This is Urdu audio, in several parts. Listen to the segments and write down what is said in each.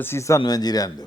ਅਸੀਂ ਸਾਨੂੰ ਇੰਜ ਹੀ ਰਹਿਣ ਦਿਓ।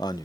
ਹਾਂਜੀ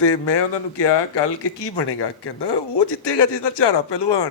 ਤੇ ਮੈਂ ਉਹਨਾਂ ਨੂੰ ਕਿਹਾ ਕੱਲ ਕਿ ਕੀ ਬਣੇਗਾ ਕਹਿੰਦਾ ਉਹ ਜਿੱਤੇਗਾ ਜਿਹਦਾ ਝਾਰਾ ਪਹਿਲਵਾਨ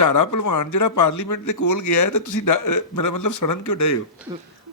ਝਾਰਾ ਪਹਿਲਵਾਨ ਜਿਹੜਾ ਪਾਰਲੀਮੈਂਟ ਦੇ ਕੋਲ ਗਿਆ ਹੈ ਤੇ ਤੁਸੀਂ ਮੇਰਾ ਮਤਲਬ ਸੜਨ ਕਿਉਂ ਡਏ ਹੋ।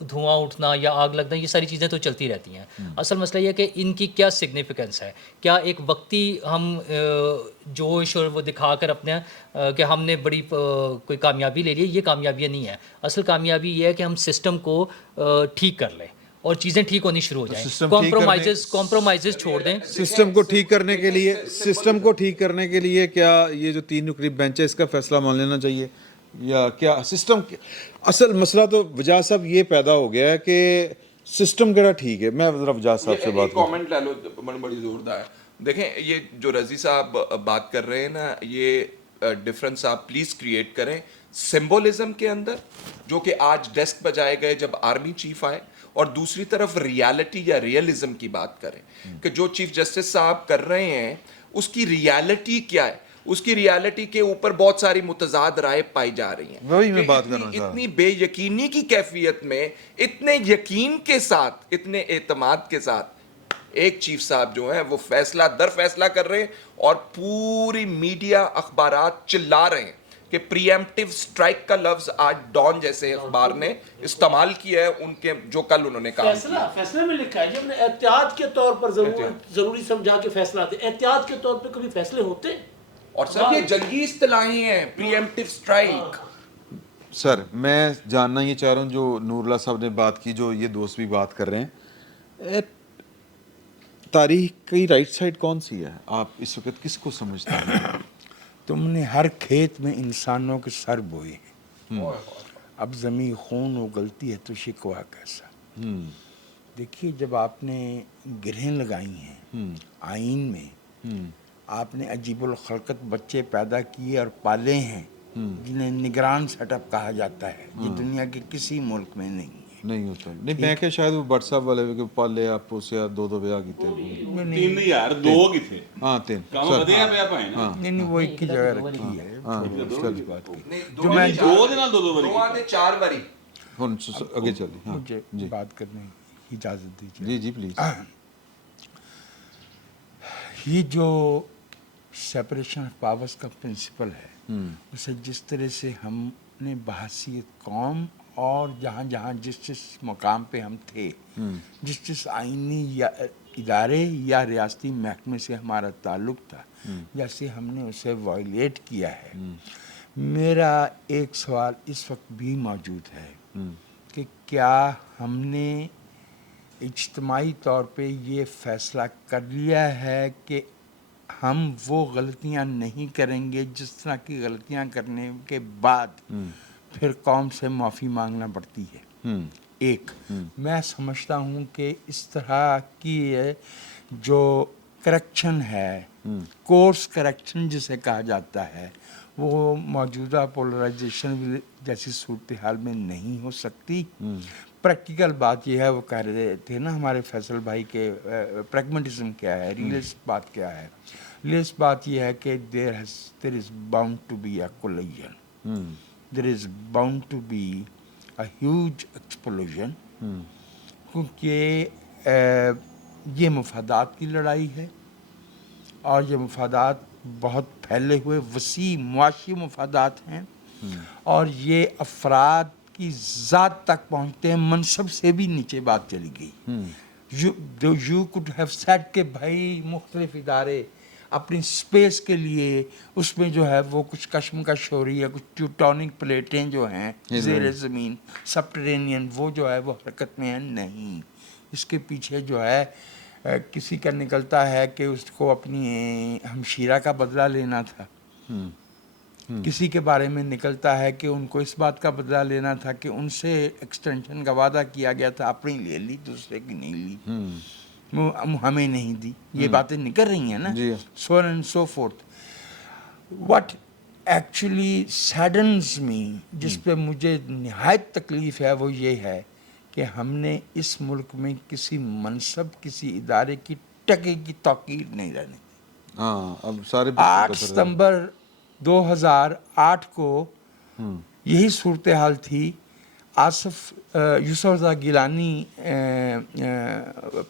دھواں اٹھنا یا آگ لگنا یہ ساری چیزیں تو چلتی رہتی ہیں. اصل مسئلہ یہ ہے کہ ان کی کیا سگنیفیکنس ہے. کیا ایک وقتی ہم جوش اور وہ دکھا کر اپنے کہ ہم نے بڑی کوئی کامیابی لے لی, یہ کامیابیاں نہیں ہیں. اصل کامیابی یہ ہے کہ ہم سسٹم کو ٹھیک کر لیں اور چیزیں ٹھیک ہونی شروع ہو جائیں. کمپرومائزز چھوڑ دیں. سسٹم کو ٹھیک کرنے کے لیے کیا یہ جو 3 رکنی بینچ ہے اس کا فیصلہ مان لینا چاہیے یا کیا سسٹم؟ اصل مسئلہ تو وجاہت صاحب یہ پیدا ہو گیا ہے کہ سسٹم کیڑا ٹھیک ہے. میں ذرا وجاہت صاحب سے بات کروں. کامنٹ لے لو, بڑی زوردار ہے. دیکھیں یہ جو رضی صاحب بات کر رہے ہیں نا, یہ ڈفرنس آپ پلیز کریٹ کریں سمبولزم کے اندر, جو کہ آج ڈیسک بجائے گئے جب آرمی چیف آئے, اور دوسری طرف ریالٹی یا ریئلزم کی بات کریں کہ جو چیف جسٹس صاحب کر رہے ہیں اس کی ریالٹی کیا ہے. اس کی ریالٹی کے اوپر بہت ساری متضاد رائے پائی جا رہی ہیں. وہی میں بات کر رہا ہوں. اتنی بے یقینی کی کیفیت میں اتنے یقین کے ساتھ, اتنے اعتماد کے ساتھ ایک چیف صاحب جو ہیں وہ فیصلہ در فیصلہ کر رہے ہیں, اور پوری میڈیا اخبارات چلا رہے ہیں کہ پری ایمپٹیو سٹرائک کا لفظ آج ڈان جیسے اخبار نے استعمال کیا ہے ان کے جو کل انہوں نے کہا. فیصلہ میں لکھا ہے جب نے احتیاط کے طور پر ضروری سمجھا کے فیصلہ دے. احتیاط کے طور پہ کبھی فیصلے ہوتے ہیں؟ اور سر یہ جنگی اصطلاحیں ہیں, پری ایمپٹیو سٹرائک. سر میں جاننا یہ چاہ رہا ہوں, جو نور اللہ صاحب نے بات کی, جو یہ دوست بھی بات کر رہے ہیں, تاریخ کی رائٹ سائڈ کون سی ہے؟ آپ اس وقت کس کو سمجھتے ہیں؟ تم نے ہر کھیت میں انسانوں کے سر بوئے ہیں, اب زمیں خون اگلتی ہے تو شکوہ کیسا. دیکھیے جب آپ نے گرہیں لگائی ہیں آئین میں, آپ نے عجیب الخلقت بچے پیدا کیے اور پالے ہیں جنہیں نگران سیٹ اپ کہا جاتا ہے, یہ دنیا کے کسی ملک میں نہیں ہوتا. نہیں میں کہ شاید وہ بٹ صاحب والے کے پالے آپ اسے 2 بیاہ کیتے. 3 یار 2 کیتے. ہاں 3 کام بدیا پیا پائے نا. نہیں وہ ایک ہی جگہ رکھی ہے. جو میں 2 دے نال 2 واری 4 واری ہن آگے چلیں. مجھے بات کرنے کی اجازت دیجیے. جی جی پلیز. یہ جو سیپریشن آف پاورز کا پرنسپل ہے, اسے جس طرح سے ہم نے بحیثیت قوم اور جہاں جہاں جس مقام پہ ہم تھے, جس آئینی یا ادارے یا ریاستی محکمے سے ہمارا تعلق تھا, جیسے ہم نے اسے وائلیٹ کیا ہے. میرا ایک سوال اس وقت بھی موجود ہے کہ کیا ہم نے اجتماعی طور پہ یہ فیصلہ کر لیا ہے کہ ہم وہ غلطیاں نہیں کریں گے جس طرح کی غلطیاں کرنے کے بعد پھر قوم سے معافی مانگنا پڑتی ہے. ایک میں سمجھتا ہوں کہ اس طرح کی جو کریکشن ہے, کورس کریکشن جسے کہا جاتا ہے, وہ موجودہ پولرائزیشن جیسی صورتحال میں نہیں ہو سکتی. پریکٹیکل بات یہ ہے, وہ کہہ رہے تھے نا ہمارے فیصل بھائی کے پریگمیٹزم کیا ہے, ریئلسٹ بات کیا ہے. ریئلسٹ بات یہ ہے کہ there is bound to be a collision, there is bound to be a huge explosion, کیونکہ یہ مفادات کی لڑائی ہے, اور یہ مفادات بہت پھیلے ہوئے وسیع معاشی مفادات ہیں, اور یہ افراد کی ذات تک پہنچتے ہیں. منصب سے بھی نیچے بات چلی گئی. یو کوڈ ہیو سیڈ کہ بھائی مختلف ادارے اپنی سپیس کے لیے اس میں جو ہے وہ کچھ کشمکش ہو رہی ہے, کچھ ٹیوٹونک پلیٹیں جو ہیں زیر زمین سبٹرینین وہ جو ہے وہ حرکت میں ہیں. نہیں, اس کے پیچھے جو ہے کسی کا نکلتا ہے کہ اس کو اپنی ہمشیرہ کا بدلہ لینا تھا, کسی کے بارے میں نکلتا ہے کہ ان کو اس بات کا بدلہ لینا تھا کہ ان سے ایکسٹینشن کا وعدہ کیا گیا تھا, اپنی لے لی, دوسرے کی نہیں لی, ہمیں نہیں دی. یہ باتیں نکل رہی ہیں نا, so on and so forth. What actually saddens me, جس پہ مجھے نہایت تکلیف ہے, وہ یہ ہے کہ ہم نے اس ملک میں کسی منصب, کسی ادارے کی ٹکے کی توقیر نہیں رہنے دی. اب سارے 8 ستمبر 2008 کو یہی صورتحال تھی. یوسف رضا گیلانی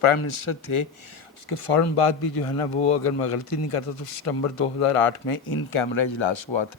پرائم منسٹر تھے, اس کے فوراً بعد بھی جو ہے نا وہ, اگر میں غلطی نہیں کرتا تو ستمبر 2008 میں ان کیمرہ اجلاس ہوا تھا.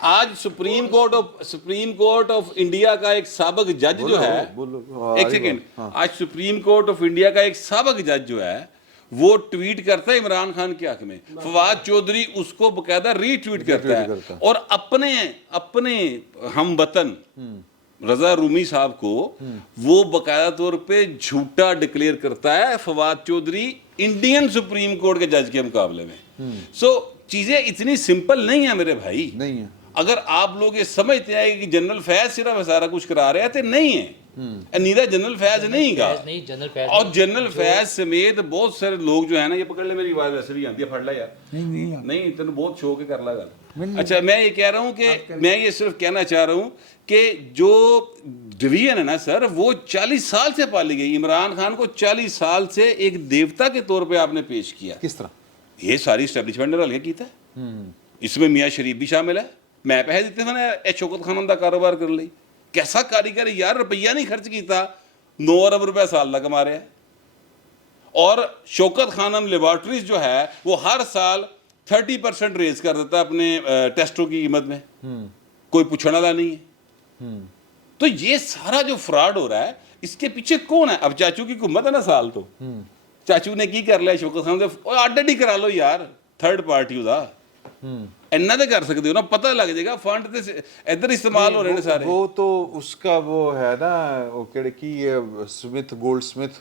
آج سپریم کورٹ آف انڈیا کا ایک سابق جج جو ہے، ایک سیکنڈ، آج سپریم کورٹ آف انڈیا کا ایک سابق جج جو ہے وہ ٹویٹ کرتا ہے عمران خان کے حق میں، فواد چودھری اس کو باقاعدہ ری ٹویٹ کرتا ہے اور اپنے ہم وطن رضا رومی صاحب کو وہ باقاعدہ طور پہ جھوٹا ڈکلیئر کرتا ہے Fawad Chaudhry Indian supreme court کے جج کے مقابلے میں. سو چیزیں اتنی سمپل نہیں ہیں میرے بھائی. نہیں ہے. اگر آپ لوگ یہ سمجھتے ہیں کہ جنرل فیض صرف سارا کچھ کرا رہے ہیں تو نہیں ہے. نیدہ جنرل فیض نہیں گا، اور جنرل فیض سمیت بہت سارے لوگ جو ہیں نا، یہ پکڑ لے میری آواز ویسے بھی آتی ہے، پھڑ لے یار. نہیں تینوں بہت شوق ہے، کر لا گل. اچھا میں یہ کہہ رہا ہوں کہ میں یہ صرف کہنا چاہ رہا ہوں کہ جو ڈویژن ہے نا سر، وہ 40 سال سے پالی گئی. عمران خان کو 40 سال سے ایک دیوتا کے طور پہ آپ نے پیش کیا. کس طرح؟ یہ ساری اسٹیبلشمنٹ نے رل کے کیتا ہے. اس میں میاں شریف بھی شامل ہے. میں پیسے دیتے تھے شوکت خانم کا کاروبار کر لی. کیسا کاریگر یار، روپیہ نہیں خرچ کیتا، 9 ارب روپے سال کا کما رہے ہیں. اور شوکت خانم لیبارٹریز جو ہے وہ ہر سال 30% ریز کر دیتا ہے اپنے ٹیسٹوں کی قیمت میں. کوئی پوچھنے والا نہیں ہے. تو یہ سارا جو فراڈ ہو رہا ہے اس کے پیچھے کون ہے؟ اب چاچو کی حکومت ہے نا سال، تو چاچو نے کی کر لیا شوکت خانم سے آڈٹ ہی کرا لو یار، تھرڈ پارٹی دا اینا تے کر سکتے ہو نا، پتہ لگ جائے گا فنڈ تے ادھر استعمال ہو رہے ہیں سارے. وہ تو اس کا وہ ہے نا، وہ کہڑے کی سمتھ گولڈ سمتھ،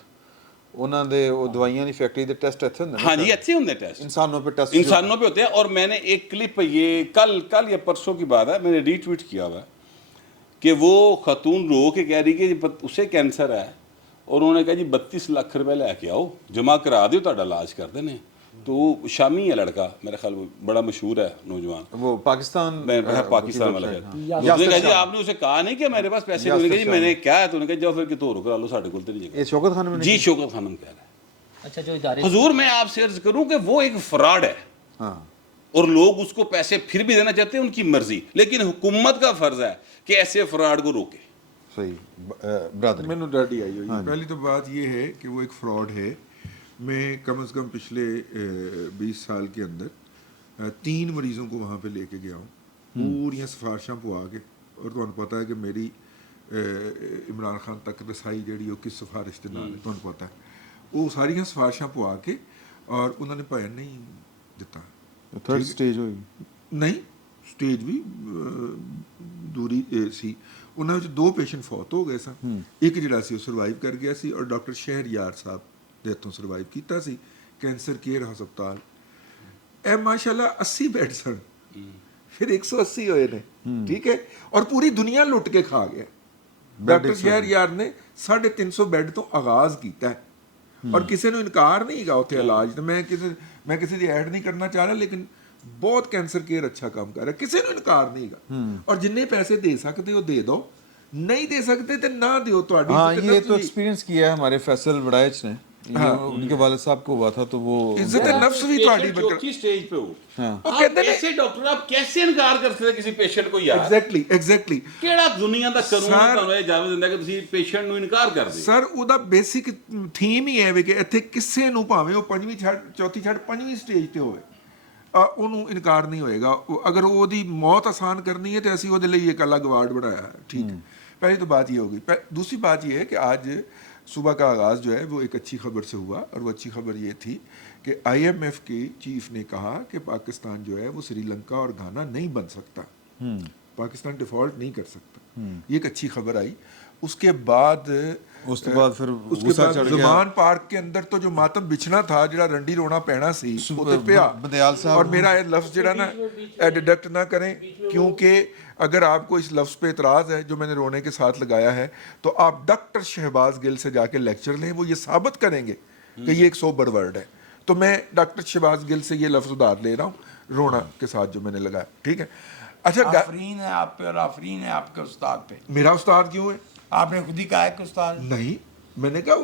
انہاں دے وہ دوائیاں دی فیکٹری دے ٹیسٹ ایتھے ہوندے. ہاں جی اچھے ہوندے ٹیسٹ، انسانوں پہ ٹیسٹ انسانوں پہ ہوتے ہیں. اور میں نے ایک کلپ، یہ کل یا پرسوں کی بات ہے، میں نے ری ٹویٹ کیا ہوا ہے کہ وہ خاتون رو کے کہہ رہی کہ اسے کینسر ہے، اور انہوں نے کہا جی 32 لاکھ روپے لے کے آؤ، جمع کرا دیو، تہاڈا علاج کر دینے. تو شامی ہے لڑکا، میرا خیال بڑا مشہور ہے نوجوان، وہ پاکستان والا ہے. اس نے کہا جی آپ نے اسے کہا نہیں کہ میرے پاس پیسے نہیں. کہا جی میں نے کیا ہے، تو نے کہا جاؤ پھر کتوں رو کرا لو، ساڈے کول تے نہیں جگہ. یہ شوکت خانم نے جی شوکت خانم کہہ رہا ہے. اچھا جو ادارے حضور میں آپ سے عرض کروں کہ وہ ایک فراڈ ہے. ہاں، اور لوگ اس کو پیسے پھر بھی دینا چاہتے ہیں، ان کی مرضی، لیکن حکومت کا فرض ہے کہ ایسے فراڈ کو روکے. صحیح. برادر میں نے ڈاڈی آئی ہوئی. پہلی تو بات یہ ہے کہ وہ ایک فراڈ ہے. میں کم از کم پچھلے 20 سال کے اندر 3 مریضوں کو وہاں پہ لے کے گیا ہوں، پوریاں سفارشاں پوا کے. اور تمہیں پتہ ہے کہ میری عمران خان تک رسائی جڑی وہ کس سفارش کے نال ہے، تمہیں پتہ ہے. وہ ساریاں سفارشاں پوا کے اور انہوں نے پیسہ نہیں دیتا. تھرڈ سٹیج ہوئی نہیں، سٹیج بھی دوری سی. انہوں نے 2 پیشنٹ فوت ہو گئے سن. ایک جڑا سی وہ سروائیو کر گیا سی، اور ڈاکٹر شہریار صاحب نے اتوں سروائیو کیتا سی، کینسر کیئر ہسپتال. اے ماشاءاللہ 80 بیڈ سن، پھر 180 ہوئے نے. ٹھیک ہے، اور پوری دنیا لٹ کے کھا گیا. ڈاکٹر شہریار نے 350 بیڈ تو آغاز کیتا ہے، اور کسی نے انکار نہیں گا اتنے علاج. میں کسی دی ایڈ نہیں کرنا چاہ رہا، لیکن بہت کینسر کیئر اچھا کام کر رہا ہے، کسی نے انکار نہیں گا. اور جننے پیسے دے سکتے ہو دے دو، نہیں دے سکتے تو نہ دیو. ہاں یہ تو ایکسپیرینس کیا ہے ہمارے فیصل وڑائچ نے، ان کے والد صاحب کو ہوا تھا، تو وہ عزت نفس بھی تہاڈی چوتھی سٹیج پہ ہو. وہ کہتے ہیں ایسے ڈاکٹر آپ کیسے انکار کر سکتے کسی پیشنٹ کو یار؟ ایگزیکٹلی کیڑا دنیا دا قانون تانوں یہ اجازت دیندا کہ تسی پیشنٹ نو انکار کر دے؟ سر ਉਹਦਾ ਬੇਸਿਕ ਥੀਮ ਹੀ ਹੈ ਵੀ ਕਿ ਇੱਥੇ ਕਿਸੇ ਨੂੰ ਭਾਵੇਂ ਉਹ 5ਵੀਂ ਛੱਡ 4ਥੀ ਛੱਡ 5ਵੀਂ ਸਟੇਜ ਤੇ ਹੋਵੇ, ਉਹਨੂੰ ਇਨਕਾਰ ਨਹੀਂ ਹੋਏਗਾ. ਅਗਰ ਉਹਦੀ ਮੌਤ ਆਸਾਨ ਕਰਨੀ ਹੈ ਤੇ ਅਸੀਂ ਉਹਦੇ ਲਈ ਇੱਕ ਅਲੱਗ ਵਾਰਡ ਬਣਾਇਆ ਹੈ. ٹھیک ہے، پہلی تو بات یہ ہوگی. دوسری بات یہ ہے کہ آج صبح کا آغاز جو ہے وہ ایک اچھی خبر سے ہوا، اور وہ اچھی خبر یہ تھی کہ IMF کی چیف نے کہا کہ پاکستان جو ہے وہ سری لنکا اور گھانا نہیں بن سکتا، پاکستان ڈیفالٹ نہیں کر سکتا. یہ ایک اچھی خبر آئی. اس کے بعد پھر زمان پارک کے اندر تو جو ماتم بچھنا تھا، جڑا رنڈی رونا پینا سی، وہ تے پیا. اور میرا یہ لفظ جڑا نا ڈیڈکٹ نہ کریں، کیونکہ اگر آپ کو اس لفظ پہ اعتراض ہے جو میں نے رونے کے ساتھ لگایا ہے، تو آپ ڈاکٹر شہباز گل سے جا کے لیکچر لیں، وہ یہ ثابت کریں گے کہ یہ ایک سوبر ورڈ ہے. تو میں ڈاکٹر شہباز گل سے یہ لفظ ادھار لے رہا ہوں رونا کے ساتھ جو میں نے لگایا. ٹھیک ہے. اچھا آفرین ہے آپ پہ، اور آفرین ہے آپ کے استاد پہ. میرا استاد کیوں ہے؟ آپ نے خود ہی کہا ہے کہ استاد نہیں، میں نے کہا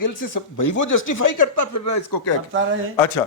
گل سے بھائی وہ جسٹیفائی کرتا پھر رہا ہے اس کو کیا کرتا رہے. اچھا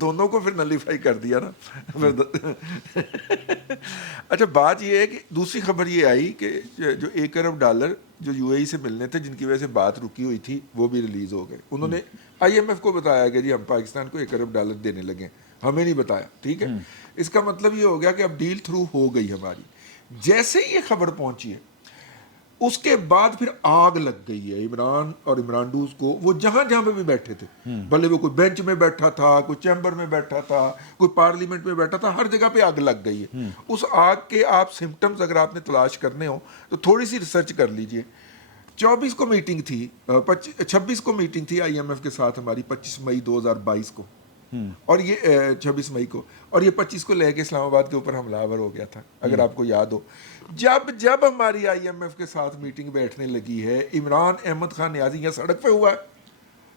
دونوں کو پھر نلیفائی کر دیا نا. اچھا بات یہ ہے کہ دوسری خبر یہ آئی کہ جو $1 ارب جو یو اے ای سے ملنے تھے جن کی وجہ سے بات رکی ہوئی تھی وہ بھی ریلیز ہو گئے. انہوں نے آئی ایم ایف کو بتایا کہ جی ہم پاکستان کو $1 ارب دینے لگے, ہمیں نہیں بتایا. ٹھیک ہے, اس کا مطلب یہ ہو گیا کہ اب ڈیل تھرو ہو گئی ہماری. جیسے یہ خبر پہنچی ہے اس کے بعد پھر آگ لگ گئی ہے عمران اور عمران کو. وہ جہاں جہاں پہ بھی بیٹھے تھے, بھلے وہ کوئی بینچ میں بیٹھا تھا, کوئی چیمبر میں بیٹھا تھا, کوئی پارلیمنٹ میں بیٹھا تھا, ہر جگہ پہ آگ لگ گئی ہے. اس آگ کے آپ سمٹمز اگر آپ نے تلاش کرنے ہو تو تھوڑی سی ریسرچ کر لیجئے. 24 کو میٹنگ تھی, 26 کو میٹنگ تھی آئی ایم ایف کے ساتھ ہماری 25 مئی 2022 کو, اور یہ 26 مئی کو, اور یہ 25 کو لے کے اسلام آباد کے اوپر حملہ آور ہو گیا تھا اگر آپ کو یاد ہو. جب ہماری آئی ایم ایف کے ساتھ میٹنگ بیٹھنے لگی ہے, عمران احمد خان نیازی یا سڑک پہ ہوا ہے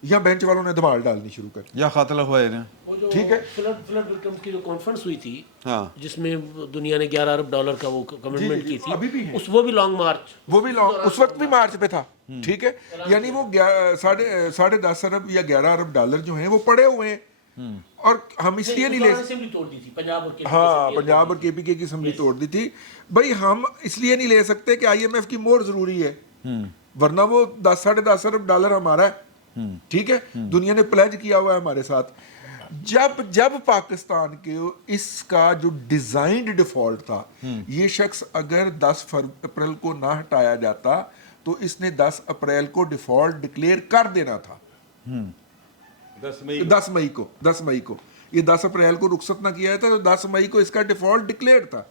یا بینچ والوں نے دھمال ڈالنی شروع کر یا قاتل ہوا ہے نا. ٹھیک ہے, فلڈ وکٹمز کی جو کانفرنس ہوئی تھی ہاں جس میں دنیا نے $11 ارب کا وہ کمٹمنٹ کی ابھی بھی تھی, ہے. وہ بھی لانگ مارچ, وہ بھی اس وقت بھی مارچ پہ تھا. ٹھیک ہے, یعنی وہ $10.5 ارب یا $11 ارب جو ہیں وہ پڑے ہوئے ہیں, اور ہم اس لیے نہیں لے اسمبلی توڑ دی تھی پنجاب اور ہاں پنجاب اور کے پی کے کی اسمبلی توڑ دی تھی. بھائی ہم اس لیے نہیں لے سکتے کہ آئی ایم ایف کی مور ضروری ہے, ورنہ وہ $10.5 ارب ہمارا ہے. ٹھیک ہے, دنیا نے پلیج کیا ہوا ہے ہمارے ساتھ. جب پاکستان کے اس کا جو ڈیزائنڈ ڈیفالٹ تھا, یہ شخص اگر 10 اپریل کو نہ ہٹایا جاتا تو اس نے 10 اپریل کو ڈیفالٹ ڈکلیئر کر دینا تھا. 10 مئی کو یہ 10 اپریل کو رخصت نہ کیا تھا تو 10 مئی کو اس کا ڈیفالٹ ڈکلیئر تھا.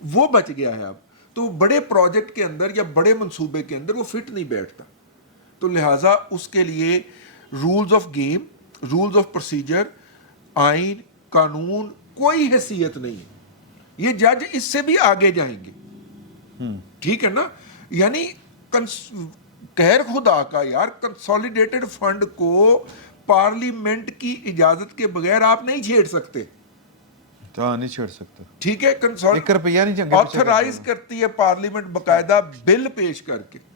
وہ بچ گیا ہے اب. تو بڑے پروجیکٹ کے اندر یا بڑے منصوبے کے اندر وہ فٹ نہیں بیٹھتا, تو لہٰذا اس کے لیے rules of game, rules of procedure, آئین, قانون کوئی حیثیت نہیں ہے. یہ جج اس سے بھی آگے جائیں گے. ٹھیک ہے نا, یعنی قہر خدا کا یار, کنسولیڈیٹڈ فنڈ کو پارلیمنٹ کی اجازت کے بغیر آپ نہیں چھیڑ سکتے. تو نہیں چھیڑ سکتے. ٹھیک ہے, $1 روپیہ نہیں آتھرائز کرتی ہے پارلیمنٹ باقاعدہ بل پیش کر کے.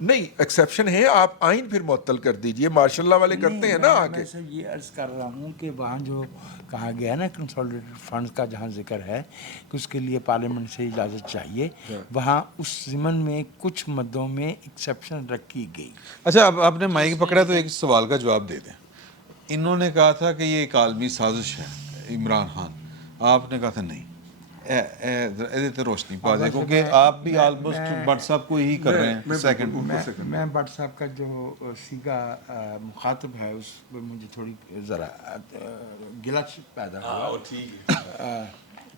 نہیں ایکسیپشن ہے, آپ آئین پھر معطل کر دیجئے, مارشاء اللہ والے کرتے ہیں نا آگے. میں صرف یہ عرض کر رہا ہوں کہ وہاں جو کہا گیا نا کنسولیڈیٹڈ فنڈز کا جہاں ذکر ہے کہ اس کے لیے پارلیمنٹ سے اجازت چاہیے, وہاں اس ضمن میں کچھ مدوں میں ایکسیپشن رکھی گئی. اچھا اب آپ نے مائک پکڑا تو ایک سوال کا جواب دے دیں. انہوں نے کہا تھا کہ یہ ایک عالمی سازش ہے عمران خان, آپ نے کہا تھا نہیں. روشنی پا دیں کیونکہ آپ بھی آلموسٹ بٹ صاحب کو ہی کر رہے ہیں. سیکنڈ میں بٹ صاحب کا جو سیگا مخاطب ہے اس پر مجھے تھوڑی ذرا گلا پیدا ہوا,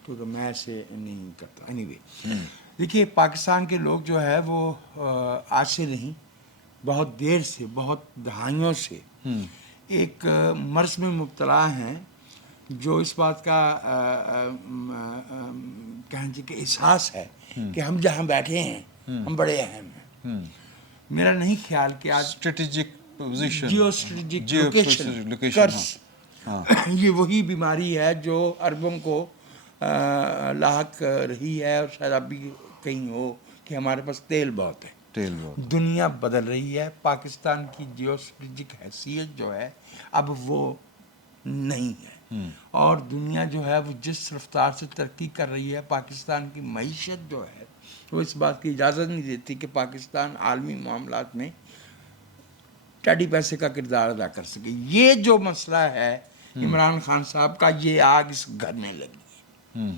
کیونکہ میں ایسے نہیں کرتا. اینی وے, دیکھیے پاکستان کے لوگ جو ہے وہ آج سے نہیں بہت دیر سے, بہت دہائیوں سے ایک مرض میں مبتلا ہیں جو اس بات کا کہیں کہ احساس ہے کہ ہم جہاں بیٹھے ہیں ہم بڑے اہم ہیں. میرا نہیں خیال کہ آج strategic position, geo strategic location یہ وہی بیماری ہے جو عربوں کو لاحق رہی ہے, اور شاید اب بھی کہیں ہو کہ ہمارے پاس تیل بہت ہے. دنیا بدل رہی ہے, پاکستان کی جیو اسٹریٹجک حیثیت جو ہے اب وہ نہیں ہے, اور دنیا جو ہے وہ جس رفتار سے ترقی کر رہی ہے, پاکستان کی معیشت جو ہے وہ اس بات کی اجازت نہیں دیتی کہ پاکستان عالمی معاملات میں ٹیڈی پیسے کا کردار ادا کر سکے. یہ جو مسئلہ ہے عمران خان صاحب کا, یہ آگ اس گھر میں لگی ہے.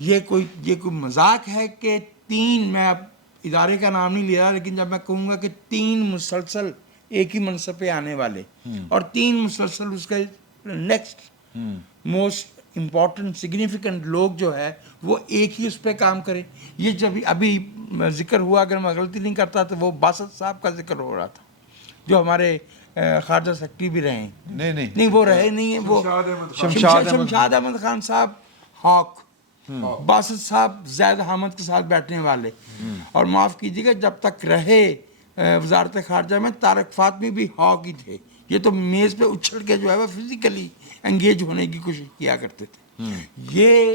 یہ کوئی مذاق ہے کہ 3, میں اب ادارے کا نام نہیں لے رہا, لیکن جب میں کہوں گا کہ 3 مسلسل ایک ہی منصب پہ آنے والے اور 3 مسلسل اس کا نیکسٹ موسٹ امپورٹنٹ سگنیفیکنٹ لوگ جو ہے وہ ایک ہی اس پہ کام کرے. یہ جب ابھی ذکر ہوا, اگر میں غلطی نہیں کرتا تو وہ باسط صاحب کا ذکر ہو رہا تھا جو ہمارے خارجہ سیکرٹری بھی رہے ہیں. نہیں وہ رہے نہیں ہیں, وہ شمشاد احمد خان صاحب ہاک, باسط صاحب زید حامد کے ساتھ بیٹھنے والے, اور معاف کیجیے گا جب تک رہے وزارت خارجہ میں طارق فاطمی بھی ہاک ہی تھے. یہ تو میز پہ اچھل کے جو ہے وہ فزیکلی انگیج ہونے کی کوشش کیا کرتے تھے. یہ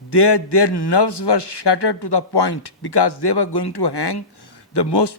Their nerves were shattered to the point because they were going to hang the most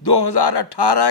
2018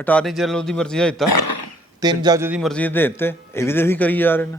attorney general ਦੀ ਮਰਜ਼ੀ ਹੈ ਤਾਂ 3 ਜੱਜ ਦੀ ਮਰਜ਼ੀ ਦੇ ਦਿੱਤੇ, ਇਹ ਵੀ ਤੇ ਉਹੀ ਕਰੀ ਜਾ ਰਹੇ ਨੇ।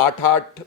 8-8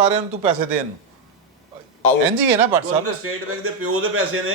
ਸਾਰਿਆਂ ਨੂੰ, ਤੂੰ ਪੈਸੇ ਦੇ ਇਹਨੂੰ, ਇੰਜ ਹੀ ਹੈ ਨਾ ਭੱਟ ਸਾਹਿਬ। ਸਟੇਟ ਬੈਂਕ ਦੇ ਪਿਓ ਦੇ ਪੈਸੇ ਨੇ,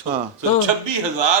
26,000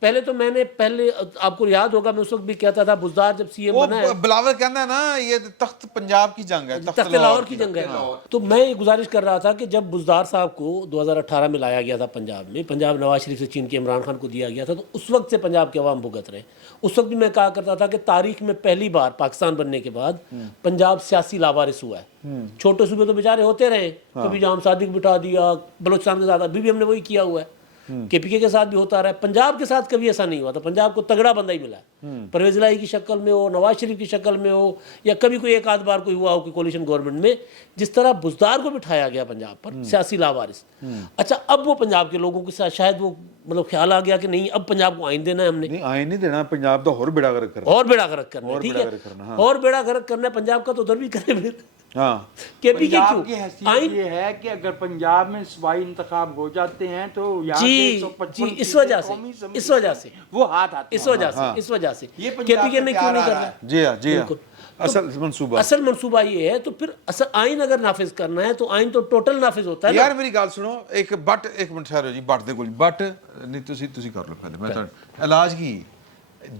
پہلے تو میں نے آپ کو یاد ہوگا میں اس وقت بھی کہتا تھا بزدار جب سی ایم وہ بنا ہے بلاول کہنا ہے نا یہ تخت پنجاب کی جنگ ہے، تخت لاہور کی جنگ ہے، تو میں یہ گزارش کر رہا تھا کہ جب بزدار صاحب کو 2018 میں لایا گیا تھا پنجاب میں، پنجاب نواز شریف سے چین کے عمران خان کو دیا گیا تھا، تو اس وقت سے پنجاب کے عوام بھگت رہے. اس وقت بھی میں کہا کرتا تھا کہ تاریخ میں پہلی بار پاکستان بننے کے بعد پنجاب سیاسی لاوارث ہوا ہے. چھوٹے صوبے تو بیچارے ہوتے رہے، کبھی جام صادق بٹھا دیا بلوچستان کے ساتھ، ابھی بھی ہم نے وہی کیا ہوا ہے، کے پی کے ساتھ بھی ہوتا رہا ہے. پنجاب کے ساتھ کبھی ایسا نہیں ہوا تھا. پنجاب کو تگڑا بندہ ہی ملا ہے، پرویز الہی کی شکل میں ہو، نواز شریف کی شکل میں ہو، یا کبھی کوئی ایک آدھ بار کوئی ہوا ہو کہ کولیشن گورنمنٹ میں جس طرح بزدار کو بٹھایا گیا پنجاب پر سیاسی لاوارث. اچھا اب وہ پنجاب کے لوگوں کے ساتھ شاید وہ مطلب خیال آ گیا کہ نہیں اب پنجاب کو آئین دینا ہے ہم نے، نہیں آئین نہیں دینا، پنجاب دا اور بیڑا غرق کرنا، اور بیڑا غرق کرنا ہے. ٹھیک ہے، اور بیڑا غرق کرنا ہے پنجاب کا تو ادھر بھی کرے. ہاں کے پی کے پنجاب کی کیوں حیثیت یہ ہے کہ اگر پنجاب میں صوبائی انتخاب ہو جاتے ہیں تو یہاں سے 155 اس وجہ سے قومی اسمبلی اس وجہ سے وہ ہاتھ آتے اس وجہ سے اس وجہ سے یہ کے پنجاب پی کے میں کا کیوں نہیں پیار کر آ رہا؟ جی ہاں جی ہاں بالکل. اصل منصوبہ اصل منصوبہ یہ ہے تو پھر اصل آئین اگر نافذ کرنا ہے تو آئین تو ٹوٹل نافذ ہوتا ہے نا. یار میری گل سنو، ایک منٹ ٹھہرو جی، بٹ دے کول بٹ نہیں تسی کر لو پہلے، میں علاج کی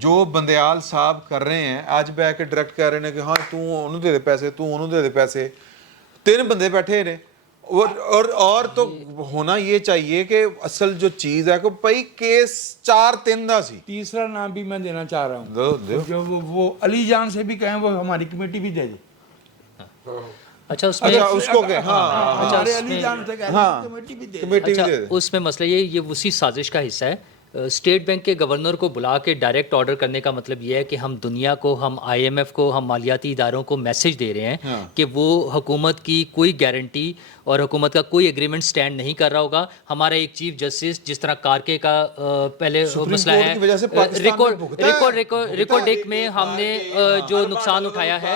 جو بندیال صاحب کر رہے ہیں آج بہ کے ڈائریکٹ کہہ رہے ہیں کہ ہاں تو انہوں دے پیسے، تو انہوں دے پیسے، 3 بندے بیٹھے نے اور تو ہونا یہ چاہیے کہ اصل جو چیز ہے کہ بھائی کیس 4-3 دا سی. تیسرا نام بھی میں دینا چاہ رہا دو ہوں، جو وہ علی جان سے بھی کہیں وہ ہماری کمیٹی بھی دے دے. اچھا اس میں اچھا اس کو کہ ہاں ہمارے علی جان سے کہیں کمیٹی بھی دے دے. کمیٹی بھی اچھا دے دے. اس میں مسئلہ یہ اسی سازش کا حصہ ہے. اسٹیٹ بینک کے گورنر کو بلا کے ڈائریکٹ آرڈر کرنے کا مطلب یہ ہے کہ ہم دنیا کو، ہم آئی ایم ایف کو، ہم مالیاتی اداروں کو میسج دے رہے ہیں کہ وہ حکومت کی کوئی گارنٹی اور حکومت کا کوئی ایگریمنٹ سٹینڈ نہیں کر رہا ہوگا. ہمارا ایک چیف جسٹس جس طرح کارکے کا پہلے مسئلہ ہے، ریکارڈ ڈیک میں ہم نے جو نقصان اٹھایا ہے،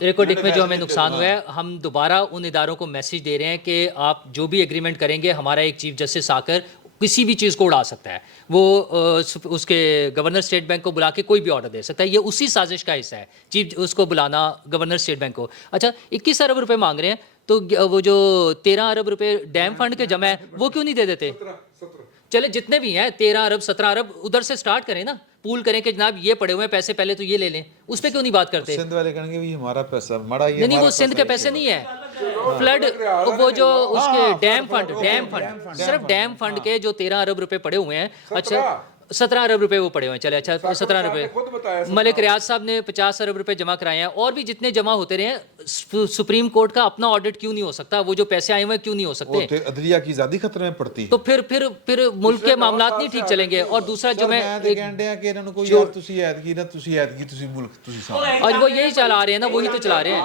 ریکارڈ ڈیک میں جو ہمیں نقصان ہوا ہے، ہم دوبارہ ان اداروں کو میسج دے رہے ہیں کہ آپ جو بھی ایگریمنٹ کریں گے ہمارا ایک چیف جسٹس آ کر کسی بھی چیز کو اڑا سکتا ہے، وہ اس کے گورنر اسٹیٹ بینک کو بلا کے کوئی بھی آرڈر دے سکتا ہے. یہ اسی سازش کا حصہ ہے چیف اس کو بلانا گورنر اسٹیٹ بینک کو. اچھا 21 ارب روپے مانگ رہے ہیں تو وہ جو 13 ارب روپے ڈیم فنڈ کے جمع ہے وہ کیوں نہیں دے دیتے؟ چلے جتنے بھی ہیں 13 ارب 17 ارب ادھر سے سٹارٹ کریں نا، پول کریں کہ جناب یہ پڑے ہوئے ہیں پیسے پہلے تو یہ لے لیں. اس پہ کیوں نہیں بات کرتے؟ سندھ والے کہیں گے بھی ہمارا پیسہ مڑا ہی ہے. نہیں وہ سندھ کے پیسے نہیں ہے، فلڈ وہ جو اس کے ڈیم فنڈ صرف ڈیم فنڈ کے جو 13 ارب روپے پڑے ہوئے ہیں. اچھا 17 ارب روپے وہ پڑے ہوئے ہیں. چلے اچھا 17 روپے ملک ریاض صاحب نے 50 ارب روپے جمع کرائے ہیں، اور بھی جتنے جمع ہوتے رہے ہیں. سپریم کورٹ کا اپنا آڈٹ کیوں نہیں ہو سکتا؟ وہ جو پیسے آئے ہوئے کیوں نہیں ہو سکتے؟ عدلیہ کی آزادی خطرے میں پڑتی تو پھر ملک کے معاملات نہیں ٹھیک چلیں گے. اور دوسرا جو میں آج وہ یہی چلا رہے ہیں نا، وہی تو چلا رہے ہیں.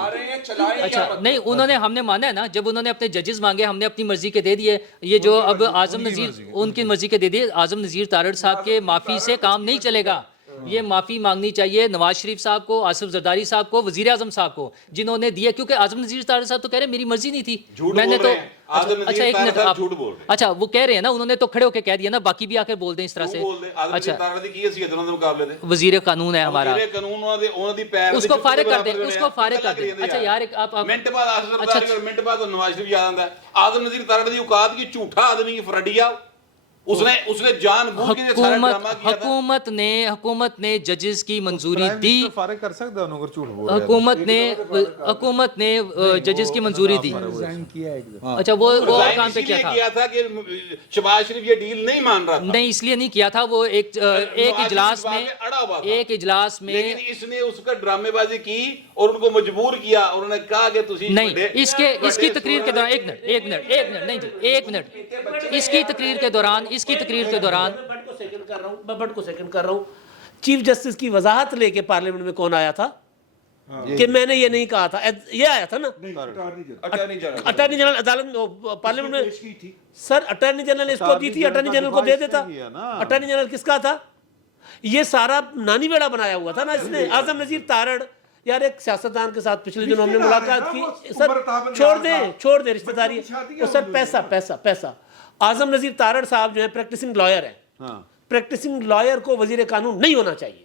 اچھا نہیں انہوں نے، ہم نے مانا ہے نا جب انہوں نے اپنے ججز مانگے ہم نے اپنی مرضی کے دے دیے. یہ جو اب اعظم نذیر ان کی مرضی کے دے دیے. اعظم نذیر تارڑ صاحب کے معافی سے کام نہیں چلے گا. یہ معافی مانگنی چاہیے نواز شریف صاحب کو، آصف زرداری صاحب کو، وزیر اعظم صاحب کو جنہوں نے دیا. کیونکہ اعظم نذیر تارڑ صاحب تو کہہ رہے ہیں میری مرضی نہیں تھی، میں نے تو اچھا ایک منٹ آپ اچھا وہ کہہ رہے ہیں نا، انہوں نے تو کھڑے ہو کے کہہ دیا نا، باقی بھی آ کے بول دیں اس طرح سے. اچھا وزیر قانون ہے ہمارا، اس کو فارغ کر دیں، اس کو فارغ کر دیں. اچھا یار آپ منٹ بعد منٹ بعد نواز شریف یاد آتا ہے. اعظم نذیر تارڑ دی اوقات کی جھوٹا آدمی فرڈیا، اس نے جان بوجھ کے سارا ڈرامہ کیا تھا. حکومت نے ججز کی منظوری دی، فارغ کر سکتا ہے اگر جھوٹ بول رہا ہے. حکومت نے ججز کی منظوری دی. اچھا وہ کام پہ کیا تھا کہ شہباز شریف یہ ڈیل نہیں مان رہا تھا. نہیں اس لیے نہیں کیا تھا. وہ ایک اجلاس میں لیکن اس نے اس کا ڈرامے بازی کی اور ان کو مجبور کیا. انہوں نے کہا کہ تسی نہیں اس کی تقریر کے دوران ایک منٹ نہیں جی ایک منٹ اس کی تقریر کے دوران میں بٹ کو سیکنڈ کر رہا ہوں. چیف جسٹس کی وضاحت لے کے پارلیمنٹ میں کون آیا تھا کہ میں نے یہ نہیں کہا تھا؟ یہ آیا تھا نا اٹارنی جنرل عدالت پارلیمنٹ میں. سر اٹارنی جنرل نے اس کو دی تھی، اٹارنی جنرل کو دے دیتا. اٹارنی جنرل کس کا تھا؟ یہ سارا نانی بیڑا بنایا ہوا تھا نا اس نے. اعظم نذیر تارڑ یار ایک سیاستدان کے ساتھ پچھلے دنوں ہم نے ملاقات کی. سر چھوڑ دیں رشتہ داری. سر پیسہ اعظم نذیر تارڑ صاحب جو ہے پریکٹسنگ لائر ہیں. پریکٹسنگ لائر کو وزیر قانون نہیں ہونا چاہیے.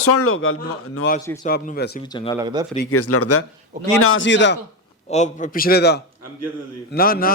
ਸੁਣ ਲਓ ਗੱਲ। ਨਵਾਜ਼ ਸ਼ਰੀਫ ਸਾਹਿਬ ਨੂੰ ਵੈਸੇ ਵੀ ਚੰਗਾ ਲੱਗਦਾ ਫ੍ਰੀ ਕੇਸ ਲੜਦਾ। ਉਹ ਕੀ ਨਾਂ ਸੀ ਇਹਦਾ ਉਹ ਪਿਛਲੇ ਦਾ ਨਾ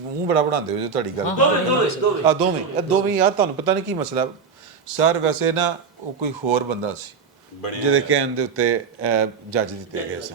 ਮੂੰਹ ਬੜਾ ਬਣਾਉਂਦੇ ਹੋ ਜੋ ਤੁਹਾਡੀ ਗੱਲ ਦੋਵੇਂ ਯਾਰ, ਤੁਹਾਨੂੰ ਪਤਾ ਨਹੀਂ ਕੀ ਮਸਲਾ ਸਰ। ਵੈਸੇ ਨਾ ਉਹ ਕੋਈ ਹੋਰ ਬੰਦਾ ਸੀ ਜਿਹਦੇ ਕਹਿਣ ਦੇ ਉੱਤੇ ਜੱਜ ਦਿੱਤੇ ਗਏ ਸੀ।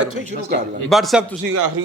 ਇੱਥੋਂ ਹੀ ਸ਼ੁਰੂ ਕਰ ਲਾਂ। ਬਟ ਸਾਹਿਬ ਤੁਸੀਂ ਆਖਰੀ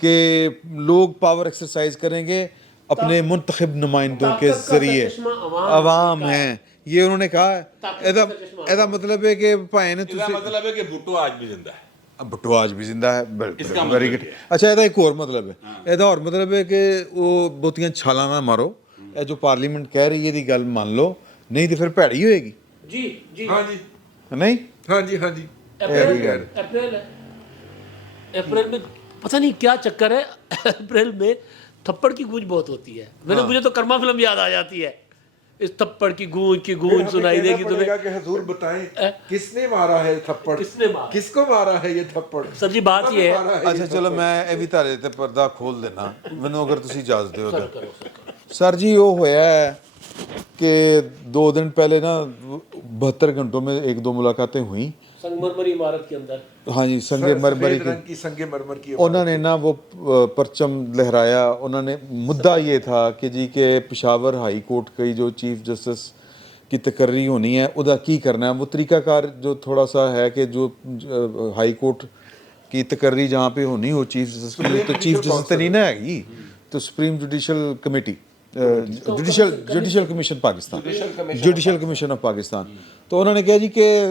کہ لوگ پاور ایکسرسائز کریں گے اپنے منتخب نمائندوں کے ذریعے. عوام ہیں یہ انہوں نے کہا ہے. ایدا مطلب ہے کہ بھائی نے ਇਹਦਾ ਮਤਲਬ ਹੈ ਕਿ ਭੁੱਟੋ ਅੱਜ ਵੀ ਜ਼ਿੰਦਾ ਹੈ. بھٹو آج بھی زندہ ہے. کا ویری مطلب گڈ. یہ ہے. اچھا یہ ایک اور مطلب ہے, یہ اور مطلب ہے کہ وہ بہتیاں چھالاں نہ مارو. یہ جو پارلیمنٹ کہہ رہی ہے دی گل مان لو, نہیں تو پھر بھیڑی ہوئے گی. جی جی ہاں جی نہیں ہاں جی ہاں جی اپریل میں پتہ نہیں کیا چکر ہے, اپریل میں تھپڑ کی گونج بہت ہوتی ہے. مجھے تو کرما فلم یاد آ جاتی ہے, اس تھپڑ کی گونج سنائی دے گی تمہیں. کہ حضور بتائیں کس نے مارا ہے تھپڑ, کس نے مارا, کس کو مارا ہے یہ تھپڑ. سر جی بات یہ ہے. اچھا چلو میں یہ بھی تارے تے پردہ کھول دینا مینوں اگر تسی اجازت دیو تو. سر جی وہ ہویا ہے کہ 2 دن پہلے نا 72 گھنٹوں میں 1-2 ملاقاتیں ہوئیں سنگ مرمری عمارت کے اندر. ہاں جی سنگ مرمری کی سنگ مرمر کی انہوں نے نا وہ پرچم لہرایا. انہوں نے مدعا یہ تھا کہ جی کہ پشاور ہائی کورٹ کی جو چیف جسٹس کی تقرری ہونی ہے ادا کی کرنا ہے. وہ طریقہ کار جو تھوڑا سا ہے کہ جو ہائی کورٹ کی تقرری جہاں پہ ہونی ہو چیف جسٹس کی, تو چیف جسٹس تو نہیں نا ہے گی, تو supreme judicial committee judicial commission Pakistan, judicial commission of Pakistan. تو انہوں نے کہا جی کہ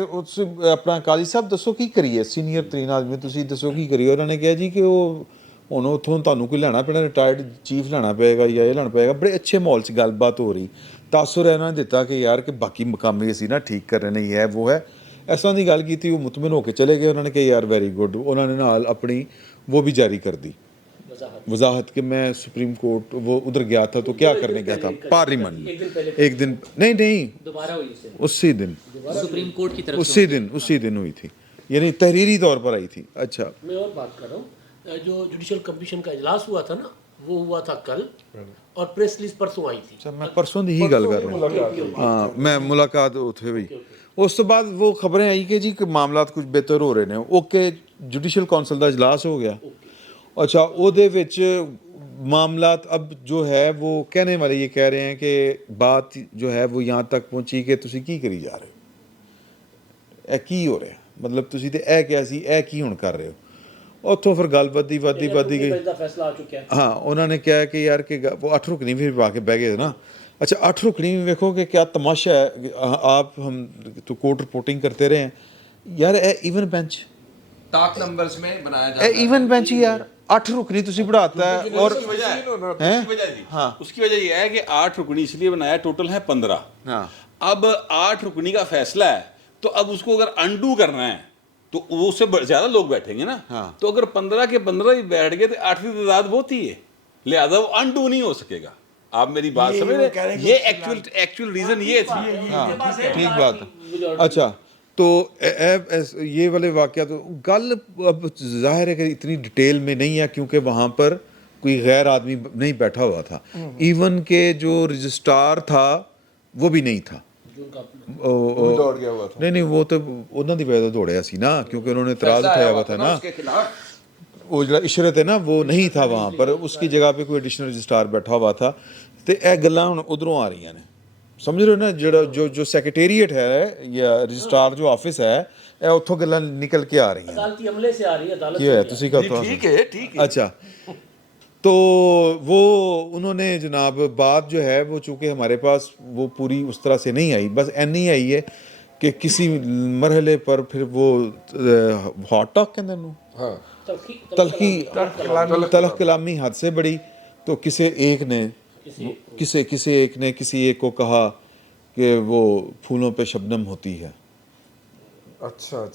اپنا قاضی صاحب دسو کی کریے, سینئر ترین آدمی تسی دسو کی کریے. انہوں نے کہا جی کہ وہ ہن اتوں تانوں کوئی لینا پینا, ریٹائرڈ چیف لینا پائے گا یا یہ لینا پائے گا. بڑے اچھے ماحول سے گل بات ہو رہی, تاثر ہے انہوں نے دیتا کہ یار کہ باقی مقامی اسی نا ٹھیک کرنے نہیں ہے وہ ہے اس طرح کی گل کی تھی. وہ مطمئن ہو کے چلے گئے. انہوں نے کہا یار ویری گڈ. انہوں نے نال اپنی وہ بھی جاری کر دی وضاحت کہ میں سپریم کورٹ وہ ادھر گیا تھا تو کیا کرنے گیا تھا پارلیمنٹ میں. ایک دن نہیں دوبارہ ہوئی اسی دن سپریم کورٹ کی طرف اسی دن ہوئی تھی, یعنی تحریری طور پر آئی تھی. اچھا میں اور بات کر رہا ہوں, جو جوڈیشل کمیشن کا اجلاس ہوا تھا نا وہ ہوا تھا کل, اور پریس ریلیز پرسوں آئی تھی. میں پرسوں دی ہی گل کر رہا ہوں. ہاں میں ملاقات اتنے ہوئی. اس تو بعد وہ خبریں آئی کہ جی کہ معاملات کچھ بہتر ہو رہے ہیں. اوکے جوڈیشل کونسل کا اجلاس ہو گیا. اچھا وہ دے وچ معاملات اب جو ہے وہ کہنے والے یہ کہہ رہے ہیں کہ بات جو ہے وہ یہاں تک پہنچی کہ تسی کی کری جا رہے ہو, اے کی ہو رہا ہے, مطلب تسی تے اے کیا سی اے کی ہن کر رہے ہو. اتوں پھر گل بدی گئی. فیصلہ آ چکا ہے. ہاں انہوں نے کہا کہ یار کہ وہ 8 رکنی بھی پا کے بہ گئے نا. اچھا 8 رکنی میں دیکھو کہ کیا تماشا ہے. آپ ہم تو کورٹ رپورٹنگ کرتے رہے ہیں یار, اے ایون بینچ طاق نمبرز میں بنایا جاتا اے ایون بینچ ہی یار 8 رکنی تسی بڑھاتا ہے. اور اس کی وجہ یہ ہے کہ 8 رکنی اس لیے بنایا, ٹوٹل ہے 15. اب 8 رکنی کا فیصلہ ہے تو اب اس کو اگر انڈو کرنا ہے تو اس سے زیادہ لوگ بیٹھیں گے نا. تو اگر 15 کے 15 ہی بیٹھ گئے تو 8 کی تعداد بہت ہی ہے, لہذا وہ انڈو نہیں ہو سکے گا. آپ میری بات سمجھ رہے ہیں, یہ ایکچوئل ریزن یہ تھی. ٹھیک بات ہے. اچھا تو یہ والے واقعات گل اب ظاہر ہے کہ اتنی ڈیٹیل میں نہیں ہے کیونکہ وہاں پر کوئی غیر آدمی نہیں بیٹھا ہوا تھا. ایون کہ جو رجسٹرار تھا وہ بھی نہیں تھا. نہیں وہ تو انہوں نے وجہ دوڑیا سی نا, کیونکہ انہوں نے اعتراض اٹھایا ہوا تھا نا. وہ جو عشرت ہے نا وہ نہیں تھا وہاں پر, اس کی جگہ پہ کوئی ایڈیشنل رجسٹرار بیٹھا ہوا تھا. تو یہ گلاں ہن ادھروں آ رہی ہیں نے, سمجھ رہے ہو نا. جو سیکریٹریٹ ہے یا رجسٹرار جو آفس ہے یہ اتوں گلاں نکل کے آ رہی ہیں. عدالتی عملے سے آ رہی ہے, عدالت کیا ہے تسی کا ٹھیک ہے ٹھیک ہے. اچھا تو وہ انہوں نے جناب بات جو ہے وہ چونکہ ہمارے پاس وہ پوری اس طرح سے نہیں آئی, بس این ہی آئی ہے کہ کسی مرحلے پر پھر وہ ہاٹ ٹاک کے اندر تلخ کلامی حد سے بڑی. تو کسی ایک نے کسی ایک کو کہا کہ وہ پھولوں پہ شبنم ہوتی ہے. اچھا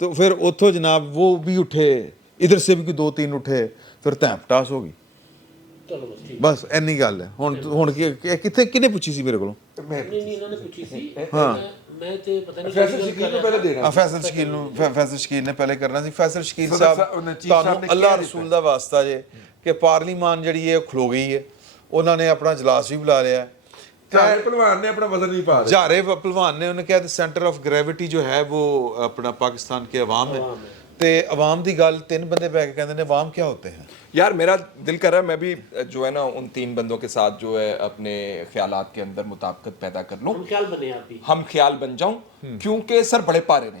تو پھر اتوں جناب وہ بھی اٹھے, ادھر سے بھی 2-3 اٹھے, پھر تیپ ٹاس ہو گئی. بس اینی گل ہے. ہن کتنے کنے پوچھی سی میرے کو فیصل شکیل نے پہلے کرنا سی. فیصل شکیل صاحب اللہ رسول دا واسطہ جے کہ پارلیمان جڑی ہے کھلو گئی ہے, انہوں نے اپنا اجلاس بھی بلا لیا ہے. پہلوان نے اپنا وزن نہیں پا رہے. جارے پہلوان نے انہوں نے کہا سینٹر آف گریوٹی جو ہے وہ اپنا پاکستان کے عوام ہے. تے عوام دی گل 3 بندے بیٹھ کے کہتے ہیں عوام کیا ہوتے ہیں. یار میرا دل کر رہا ہے میں بھی جو ہے نا ان 3 بندوں کے ساتھ جو ہے اپنے خیالات کے اندر مطابقت پیدا کر لوں, ہم خیال بن جاؤں, کیونکہ سر بڑے پارے نے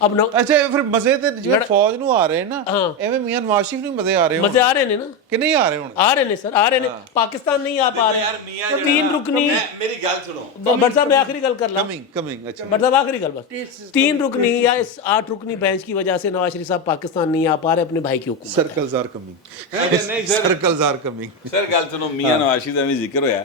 اب نہ ਅੱਛਾ ਫਿਰ ਮਜ਼ੇ ਤੇ ਜਿਵੇਂ ਫੌਜ ਨੂੰ ਆ ਰਹੇ ਨਾ ਐਵੇਂ ਮੀਆਂ ਨਵਾਜ਼ ਸ਼ਰੀਫ ਨੂੰ ਮਜ਼ੇ ਆ ਰਹੇ مزے آ رہے ہیں نا, ਕਿ ਨਹੀਂ ਆ ਰਹੇ ਹੁਣ آ رہے ہیں سر, آ رہے ہیں. پاکستان نہیں آ پا رہے, تو 3 رکنی. ਮੇਰੀ ਗੱਲ ਸੁਣੋ, بٹ صاحب میں آخری گل کر لا, ਕਮਿੰਗ ਅੱਛਾ بٹ صاحب آخری گل بس, 3 رکنی یا اس 8 رکنی بینچ کی وجہ سے نواز شریف صاحب پاکستان نہیں آ پا رہے اپنے بھائی کی حکومت. ਸਰਕਲਜ਼ਾਰ ਕਮਿੰਗ ਨਹੀਂ ਸਰ, ਸਰਕਲਜ਼ਾਰ ਕਮਿੰਗ ਸਰ ਗੱਲ ਸੁਣੋ, ਮੀਆਂ ਨਵਾਜ਼ ਸ਼ਰੀਫ ਦਾ ਵੀ ਜ਼ਿਕਰ ਹੋਇਆ,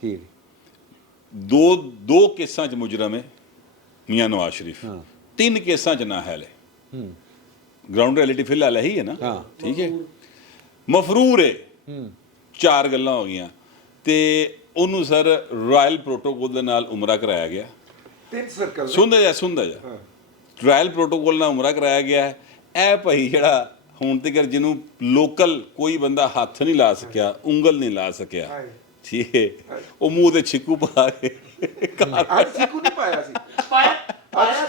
ਠੀਕ ਦੋ ਕੇਸਾਂ 'ਚ ਮੁਜਰਮ ਹੈ ਮੀਆਂ ਨਵਾਜ਼ ਸ਼ਰੀਫ, 3 ਕੇਸਾਂ 'ਚ ਨਾਅਹਲ ਹੈ, ਗਰਾਊਂਡ ਰਿਐਲਿਟੀ ਫਿਲਹਾਲ ਇਹੀ ਹੈ ਨਾ, ਠੀਕ ਹੈ, ਮਫਰੂਰ ਹੈ, 4 ਗੱਲਾਂ ਹੋ ਗਈਆਂ, ਤੇ ਉਹਨੂੰ ਸਰ ਰਾਇਲ ਪ੍ਰੋਟੋਕੋਲ ਦੇ ਨਾਲ ਉਮਰਾ ਕਰਾਇਆ ਗਿਆ, 3 ਸਰਕਲ ਸੁਣਦਾ ਜਾ ਰਾਇਲ ਪ੍ਰੋਟੋਕੋਲ ਨਾਲ ਉਮਰਾ ਕਰਾਇਆ ਗਿਆ ਹੈ. ਇਹ ਭਾਈ ਜਿਹੜਾ ਹੁਣ ਤੱਕ ਜਿਹਨੂੰ ਲੋਕਲ ਕੋਈ ਬੰਦਾ ਹੱਥ ਨਹੀਂ ਲਾ ਸਕਿਆ, ਉਂਗਲ ਨਹੀਂ ਲਾ ਸਕਿਆ, ਠੀਕ ਹੈ, ਉਹ ਮੂੰਹ ਤੇ ਛਿੱਕੂ ਪਾ ਕੇ ਅੱਜ ਸਿੱਕੂ ਨਹੀਂ ਪਾਇਆ ਸੀ,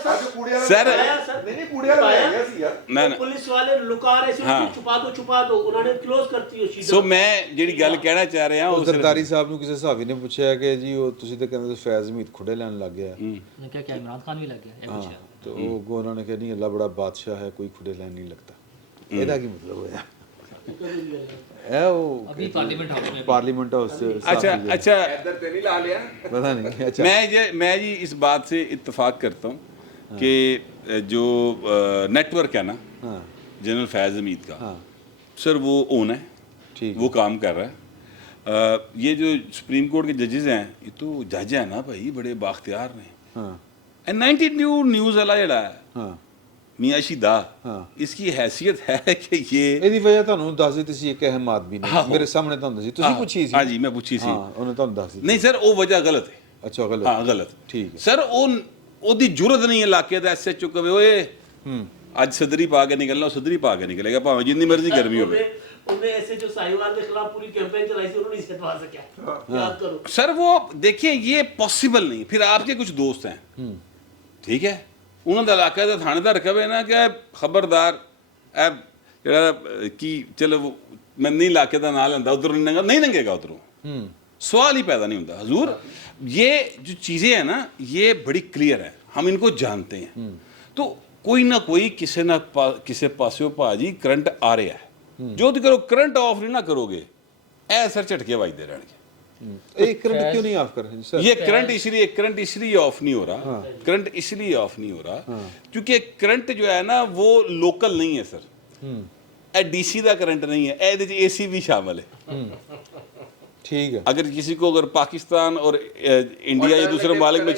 ਅੱਜ ਕੁੜੀਆਂ ਸਰ ਨਹੀਂ ਕੁੜੀਆਂ ਲੈ ਗਿਆ ਸੀ ਯਾਰ, ਨਾ ਨਾ, ਪੁਲਿਸ والے لکا رہے سے چھپا دو, انہوں نے کلوز کرتی ہے. ਸੋ ਮੈਂ ਜਿਹੜੀ ਗੱਲ ਕਹਿਣਾ ਚਾਹ ਰਿਹਾ ਉਹ ਉਹ ਸਿਰਫ- ਜ਼ਰਦਾਰੀ ਸਾਹਿਬ ਨੂੰ ਕਿਸੇ ਸਾਹਬੀ ਨੇ ਪੁੱਛਿਆ ਕਿ ਜੀ ਉਹ ਤੁਸੀਂ ਤਾਂ ਕਹਿੰਦੇ ਫੈਜ਼ ਮੀਤ ਖੁੱਡੇ ਲੈਣ ਲੱਗ ਗਿਆ, کیا کیا عمران خان بھی لگ گیا ہے کچھ؟ تو وہ انہوں نے کہا نہیں اللہ بڑا بادشاہ ہے کوئی کھڑے لین نہیں لگتا. ਇਹਦਾ ਕੀ ਮਤਲਬ ਹੋਇਆ? ਇਹ ਉਹ ابھی پارلیمنٹ ہاؤس میں پارلیمنٹ ہاؤس سے اچھا اچھا ਇੱਧਰ ਤੇ ਨਹੀਂ ਲਾ ਲਿਆ. پتہ نہیں. اچھا میں جی اس بات سے اتفاق کرتا ہوں کہ جو نیٹ ورک ہے نا جنرل فیض حمید کا، سر وہ اون ہے، وہ کام کر رہا ہے. یہ جو سپریم کورٹ کے ججز ہیں یہ تو جج ہیں نا بھائی، بڑے بااختیار ہیں. 92 نیوز والا جڑا ہے میاں شیدا، اس کی حیثیت ہے کہ یہ ਇਹਦੀ ਵਜ੍ਹਾ ਤੁਹਾਨੂੰ ਦੱਸ ਦਿੱਤੀ ਸੀ ਇੱਕ ਅਹਿਮ ਆਦਮੀ ਨੇ ਮੇਰੇ ਸਾਹਮਣੇ ਤੁਹਾਨੂੰ ਦੱਸੀ, ਤੁਸੀਂ ਪੁੱਛੀ ਸੀ? ہاں جی میں پوچھی سی. ਹਾਂ ਉਹਨੇ ਤੁਹਾਨੂੰ ਦੱਸ ਦਿੱਤੀ. نہیں سر وہ وجہ غلط ہے. ਅੱਛਾ ਗਲਤ. ہاں غلط. ٹھیک ہے. سر ਉਹਦੀ ਜੁਰਤ ਨਹੀਂ ਇਲਾਕੇ ਦਾ ਐਸਐਚਓ ਕਵੇ ਓਏ ਅੱਜ ਸਦਰੀ ਪਾ ਕੇ ਨਿਕਲਣਾ, ਉਹ ਸਦਰੀ ਪਾ ਕੇ ਨਿਕਲੇਗਾ ਭਾਵੇਂ ਜਿੰਨੀ ਮਰਜ਼ੀ ਗਰਮੀ ਹੋਵੇ. انہیں ایسے جو ساہیوال کے خلاف پوری کیمپین چلائی تھی انہوں نے اسے ہٹوا سکیا. یاد کرو سر وہ دیکھیں یہ پاسبل نہیں. پھر آپ کے کچھ دوست ہیں ٹھیک ہے، انہوں نے علاقے کا تھانے دار رکھا ہے نا کہ خبردار کہ چلو میں نہیں علاقے کا نام لینا ادھر نہیں لنگے گا، ادھروں سوال ہی پیدا نہیں ہوتا. حضور یہ جو چیزیں ہیں نا یہ بڑی کلیئر ہیں، ہم ان کو جانتے ہیں. تو کوئی نہ کوئی کسی نہ کسی پاسوں پا جی کرنٹ آ رہا ہے، جو تو کرو کرنٹ آف نہیں نہ کرو گے اے سر جھٹکے بجتے رہن گے. ایک کرنٹ کیوں نہیں آف کر رہے ہیں سر؟ یہ کرنٹ اس لیے آف نہیں ہو رہا، کرنٹ اس لیے آف نہیں ہو رہا کیونکہ کرنٹ جو ہے نا وہ لوکل نہیں ہے سر. اے ڈی سی دا کرنٹ نہیں ہے، اے سی بھی شامل ہے. ٹھیک ہے. اگر کسی کو اگر پاکستان اور انڈیا یا دوسرے ممالک میں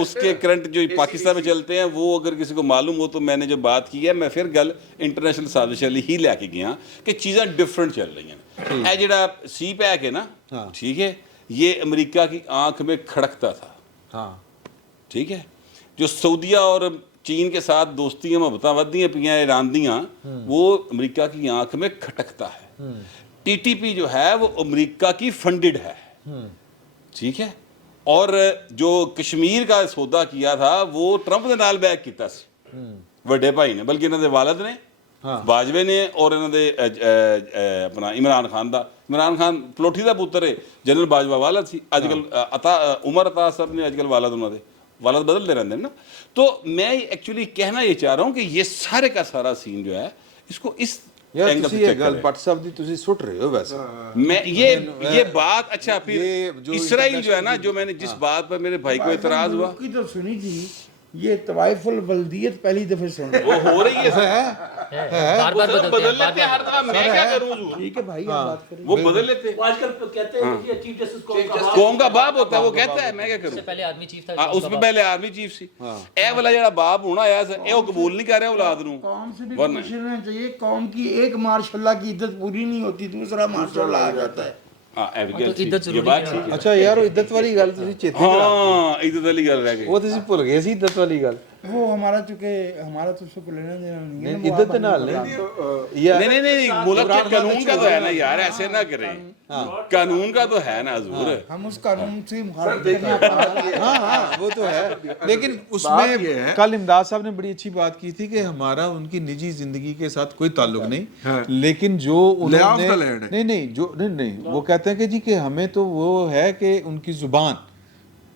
اس کے کرنٹ جو پاکستان میں چلتے ہیں وہ اگر کسی کو معلوم ہو، تو میں نے جو بات کی ہے میں پھر گل انٹرنیشنل سازش والی ہی لے کے گیا کہ چیزیں ڈفرینٹ چل رہی ہیں. اے جڑا سی پیک ہے نا ٹھیک ہے، یہ امریکہ کی آنکھ میں کھڑکتا تھا. ہاں ٹھیک ہے، جو سعودیہ اور چین کے ساتھ دوستیاں محبتیں ودیاں پیاں ایران دیاں، وہ امریکہ کی آنکھ میں کھٹکتا ہے. ٹی ٹی پی جو ہے وہ امریکہ کی فنڈڈ ہے ٹھیک ہے. اور جو کشمیر کا سودا کیا تھا وہ ٹرمپ نے نال بیک کیتا سی وڈے بھائی نے، بلکہ انہوں نے والد نے باجوے نے اور انہوں نے اپنا عمران خان دا. عمران خان پلوٹھی دا پتر ہے، جنرل باجوہ والد سی. اج کل عمر عطا صاحب نے اج کل والد انہوں نے والد بدلتے رہتے ہیں نا. تو میں ایکچولی کہنا یہ چاہ رہا ہوں کہ یہ سارے کا سارا سین جو ہے اس کو اس یار اینگل ਤੁਸੀਂ سے ਇਹ چیک ਗੱਲ کریں. پٹ صاحب دی ਤੁਸੀਂ ਸੁੱਟ ਰਹੇ ਹੋ ویسے. میں یہ بات اچھا یہ پھر جو اسرائیل جو ہے نا، جو میں نے جس بات پر میرے بھائی کو اعتراض ہوا کی تو سنی تھی یہ طوائف البلدیت پہلی دفعہ سن رہے وہ ہو رہی ہے بار بار بدل بدلتے لیتے ہیں ہیں ہر دفعہ. میں کیا کروں حضور؟ ٹھیک ہے بھائی آپ بات کریں. وہ بدل لیتے ہیں. وہ آج کل کہتے ہیں کہ چیف جسٹس قوم کا باپ ہوتا ہے، وہ کہتا ہے میں کیا کروں. پہلے آرمی چیف تھا، اس پہ پہلے آرمی چیف سی. اے والا جڑا باپ ہونا آیا اے وہ قبول نہیں کر رہا اولاد نو. قوم سے بھی پوچھنا چاہیے، قوم کی ایک ماشاء اللہ کی عزت پوری نہیں ہوتی، دوسرا ماشاء اللہ آ جاتا ہے. یہ بات ٹھیک ہے. ਅੱਛਾ ਯਾਰ ਉਹ ਇੱਜ਼ਤ ਵਾਲੀ ਗੱਲ ਤੁਸੀਂ ਚੇਤੇ ہاں عزت والی گل رہ گئی. ਉਹ ਤੁਸੀਂ ਭੁੱਲ ਗਏ ਸੀ ਇੱਜ਼ਤ ਵਾਲੀ ਗੱਲ. وہ ہمارا چونکہ ہمارا تو اس کو لینا دینا نہیں ہے. عزت ਦੇ ਨਾਲ نہیں یا نہیں نہیں ملک کے قانون کا تو ہے نا یار، ایسے نہ کریں. قانون کا تو ہے نا حضور. ہم اس قانون سے مخالفت کرنا. ہاں ہاں وہ تو ہے، لیکن اس میں کل امداد صاحب نے بڑی اچھی بات کی تھی کہ ہمارا ان کی نجی زندگی کے ساتھ کوئی تعلق نہیں، لیکن جو انہوں نے نہیں جو نہیں وہ کہتے ہیں کہ جی کہ ہمیں تو وہ ہے کہ ان کی زبان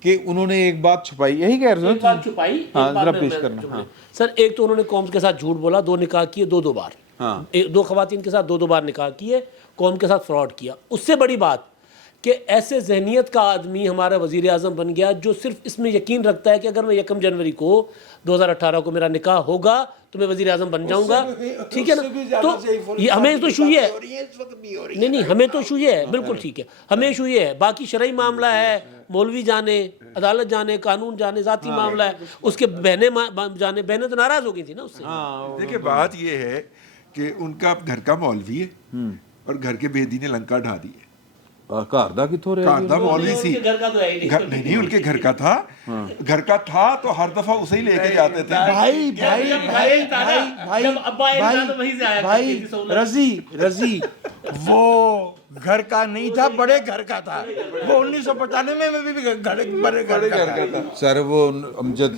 کہ انہوں نے ایک بات چھپائی, یہی کہہ رہے ایک بات چھپائی, ہاں ایک بات ذرا میں- پیش میں کرنا. چپ ہاں رہے. سر ایک تو انہوں نے قوم کے ساتھ جھوٹ بولا, 2 نکاح کیے 2 بار, ہاں 2 خواتین کے ساتھ 2 بار نکاح کیے, قوم کے ساتھ فراڈ کیا. اس سے بڑی بات کہ ایسے ذہنیت کا آدمی ہمارا وزیر اعظم بن گیا جو صرف اس میں یقین رکھتا ہے کہ اگر میں 1 جنوری کو 2018 کو میرا نکاح ہوگا تو میں وزیر اعظم بن جاؤں گا. ٹھیک ہے نا, تو یہ ہمیں تو ایشو یہ ہے, نہیں ہمیں تو ایشو یہ ہے, بالکل ٹھیک ہے, ہمیں ایشو یہ ہے. باقی شرعی معاملہ ہے, مولوی جانے, عدالت جانے, قانون جانے, ذاتی معاملہ ہے, اس کے بہنیں جانے, بہنیں تو ناراض ہو گئی تھی نا اس سے. دیکھیں بات یہ ہے کہ ان کا گھر کا مولوی ہے اور گھر کے بیدی نے لنکا ڈھا دی ہے. گھر دا کتوں رہے گھر دا مولوی ان سی, کے گھر کا تو ہے ہی نہیں. نہیں ان کے گھر کا تھا, گھر کا تھا تو ہر دفعہ اسے ہی لے کے جاتے تھے. بھائی بھائی بھائی بھائی جب ابا آئے تھا تو وہیں سے آیا بھائی کرتی تھی سہولت. رضی وہ گھر کا نہیں تھا, بڑے گھر کا تھا. وہ 1995 میں بھی بڑے گھر کا تھا. سر وہ امجد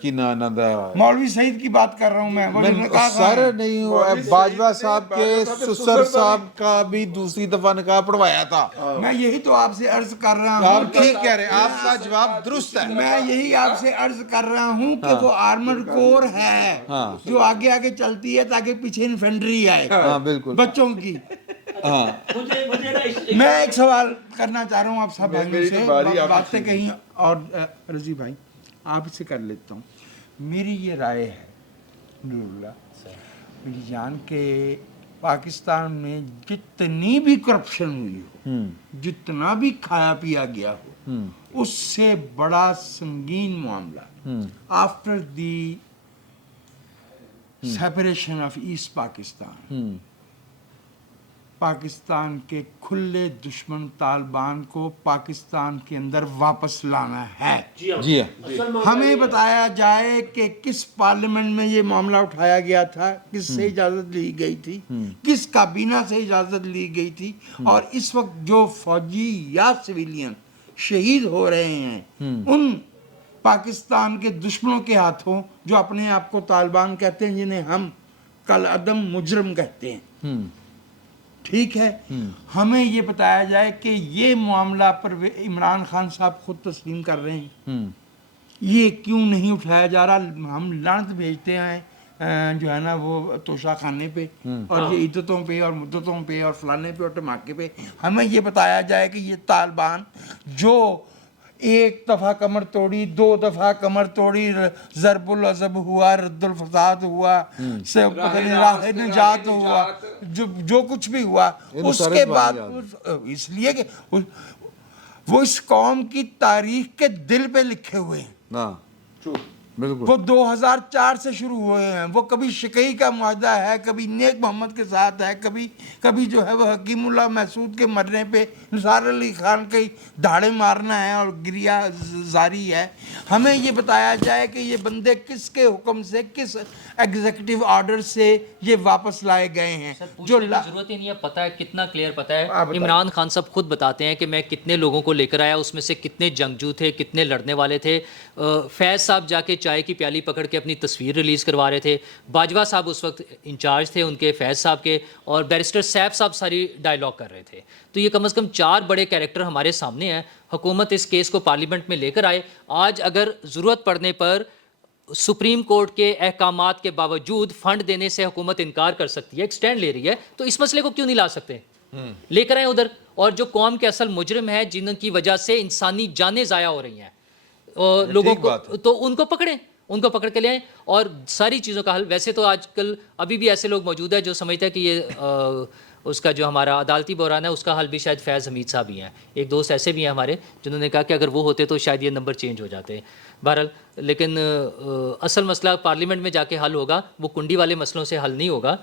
کی نانا دا مولوی سعید کی بات کر رہا ہوں میں. وہ جو نکاح خواہ سر ہیں. نہیں ہوا, باجوہ صاحب کے سسر صاحب کا بھی دوسری دفعہ نکاح پڑھوایا تھا. میں یہی تو آپ سے عرض کر رہا ہوں. آپ ٹھیک کہہ رہے ہیں, آپ کا جواب درست ہے. میں یہی آپ سے عرض کر رہا ہوں کہ وہ آرمر کور ہے جو آگے آگے چلتی ہے تاکہ پیچھے انفینٹری آئے ہاں بالکل. بچوں کی. ہاں مجھے نا میں ایک سوال کرنا چاہ رہا ہوں آپ سب بھائیوں سے, باتیں کہیں اور. رضی بھائی آپ سے کر لیتا ہوں. میری یہ رائے ہے نور اللہ میری جان کہ پاکستان میں جتنی بھی کرپشن ہوئی ہو, جتنا بھی کھایا پیا گیا ہو, اس سے بڑا سنگین معاملہ after the separation of East Pakistan, Pakistan کے کھلے دشمن طالبان کو پاکستان کے اندر واپس لانا ہے. جی ہاں ہمیں بتایا جائے کہ کس پارلیمنٹ میں یہ معاملہ اٹھایا گیا تھا, کس سے اجازت لی گئی تھی, کس کابینہ سے اجازت لی گئی تھی, اور اس وقت جو فوجی یا سویلین شہید ہو رہے ہیں ان پاکستان کے دشمنوں کے ہاتھوں, جو اپنے آپ کو طالبان کہتے ہیں, جنہیں ہم کل عدم مجرم کہتے ہیں. ٹھیک ہے, ہمیں یہ بتایا جائے کہ یہ معاملہ پر عمران خان صاحب خود تسلیم کر رہے ہیں, یہ کیوں نہیں اٹھایا جا رہا. ہم لعنت بھیجتے ہیں جو ہے نا وہ توشہ خانے پہ اور یہ عدتوں پہ اور مدتوں پہ اور فلانے پہ اور ٹماکے پہ. ہمیں یہ بتایا جائے کہ یہ طالبان جو 1 دفعہ کمر توڑی, 2 دفعہ کمر توڑی, ضرب العضب ہوا, رد الفساد ہوا, راہ نجات ہوا, جو کچھ بھی ہوا, اس کے بعد اس لیے کہ وہ اس قوم کی تاریخ کے دل پہ لکھے ہوئے ہیں. ہاں بالکل. وہ 2004 سے شروع ہوئے ہیں. وہ کبھی شقیع کا معاہدہ ہے, کبھی نیک محمد کے ساتھ ہے, کبھی جو ہے وہ حکیم اللہ محسود کے مرنے پہ نثار علی خان کے دھاڑے مارنا ہے اور گریہ زاری ہے. ہمیں یہ بتایا جائے کہ یہ بندے کس کے حکم سے, کس ایگزیکٹو آرڈر سے یہ واپس لائے گئے ہیں. جو ضرورت ہی نہیں ہے, پتہ ہے کتنا کلیئر پتہ ہے. عمران خان صاحب خود بتاتے ہیں کہ میں کتنے لوگوں کو لے کر آیا, اس میں سے کتنے جنگجو تھے, کتنے لڑنے والے تھے. فیض صاحب جا کے چائے کی پیالی پکڑ کے اپنی تصویر ریلیز کروا رہے تھے. باجوہ صاحب اس وقت انچارج تھے ان کے, فیض صاحب کے, اور بیرسٹر سیف صاحب ساری ڈائیلاگ کر رہے تھے. تو یہ کم از کم 4 بڑے کیریکٹر ہمارے سامنے ہیں. حکومت اس کیس کو پارلیمنٹ میں لے کر آئے. آج اگر ضرورت پڑنے پر سپریم کورٹ کے احکامات کے باوجود فنڈ دینے سے حکومت انکار کر سکتی ہے, ایکسٹینڈ لے رہی ہے, تو اس مسئلے کو کیوں نہیں لا سکتے, لے کر آئیں ادھر. اور جو قوم کے اصل مجرم ہیں, جن کی وجہ سے انسانی جانیں ضائع ہو رہی ہیں, اور لوگوں کو, تو ان کو پکڑیں, ان کو پکڑ کے لے آئیں اور ساری چیزوں کا حل. ویسے تو آج کل ابھی بھی ایسے لوگ موجود ہیں جو سمجھتے ہیں کہ یہ اس کا جو ہمارا عدالتی بحران ہے اس کا حل بھی شاید فیض حمید صاحب ہی ہیں. ایک دوست ایسے بھی ہیں ہمارے جنہوں نے کہا کہ اگر وہ ہوتے تو شاید یہ نمبر چینج ہو جاتے. بہرحال لیکن اصل مسئلہ پارلیمنٹ میں جا کے حل ہوگا, وہ کنڈی والے مسئلوں سے حل نہیں ہوگا.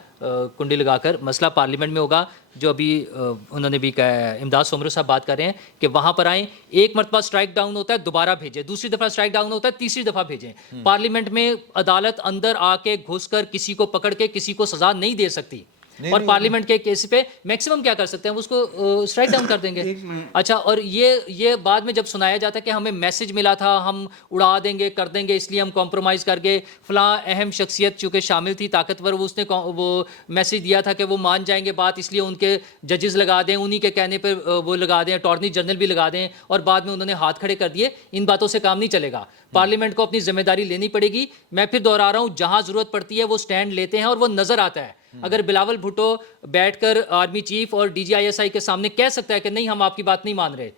کنڈی لگا کر مسئلہ پارلیمنٹ میں ہوگا. جو ابھی انہوں نے بھی کہا ہے, امداد سومرو صاحب بات کر رہے ہیں کہ وہاں پر آئیں, ایک مرتبہ اسٹرائک ڈاؤن ہوتا ہے دوبارہ بھیجیں, دوسری دفعہ اسٹرائک ڈاؤن ہوتا ہے تیسری دفعہ بھیجیں. پارلیمنٹ میں عدالت اندر آ کے گھس کر کسی کو پکڑ کے کسی کو سزا نہیں دے سکتی. اور پارلیمنٹ کے کیس پہ میکسیمم کیا کر سکتے ہیں اس کو اسٹرائک ڈاؤن کر دیں گے. اچھا, اور یہ بعد میں جب سنایا جاتا ہے کہ ہمیں میسج ملا تھا, ہم اڑا دیں گے, کر دیں گے, اس لیے ہم کمپرومائز کر گئے, فلاں اہم شخصیت چونکہ شامل تھی طاقتور, اس نے وہ میسج دیا تھا کہ وہ مان جائیں گے بات, اس لیے ان کے ججز لگا دیں, انہی کے کہنے پہ وہ لگا دیں, اٹارنی جنرل بھی لگا دیں, اور بعد میں انہوں نے ہاتھ کھڑے کر دیے. ان باتوں سے کام نہیں چلے گا. پارلیمنٹ کو اپنی ذمہ داری لینی پڑے گی. میں پھر دوہرا رہا ہوں, جہاں ضرورت پڑتی ہے وہ سٹینڈ لیتے ہیں اور وہ نظر آتا ہے. اگر بلاول بھٹو بیٹھ کر آرمی چیف اور D G I S I کے سامنے کہہ سکتا ہے کہ نہیں ہم آپ کی بات نہیں مان رہے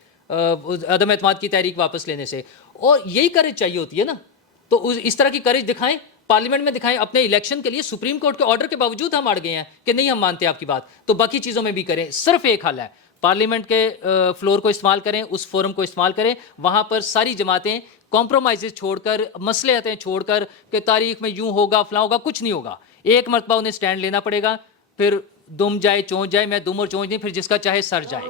عدم اعتماد کی تحریک واپس لینے سے, اور یہی کریج چاہیے ہوتی ہے نا, تو اس طرح کی کریج دکھائیں, پارلیمنٹ میں دکھائیں. اپنے الیکشن کے لیے سپریم کورٹ کے آرڈر کے باوجود ہم اڑ گئے ہیں کہ نہیں ہم مانتے آپ کی بات, تو باقی چیزوں میں بھی کریں. صرف ایک حل ہے, پارلیمنٹ کے فلور کو استعمال کریں, اس فورم کو استعمال کریں, وہاں پر ساری جماعتیں کمپرومائزز چھوڑ کر, مصلحتیں چھوڑ کر کہ تاریخ میں یوں ہوگا فلاں ہوگا, کچھ نہیں ہوگا. ایک مرتبہ انہیں سٹینڈ لینا پڑے گا, پھر دم جائے چونچ جائے, میں دم اور چونچ نہیں, پھر جس کا چاہے سر جائے,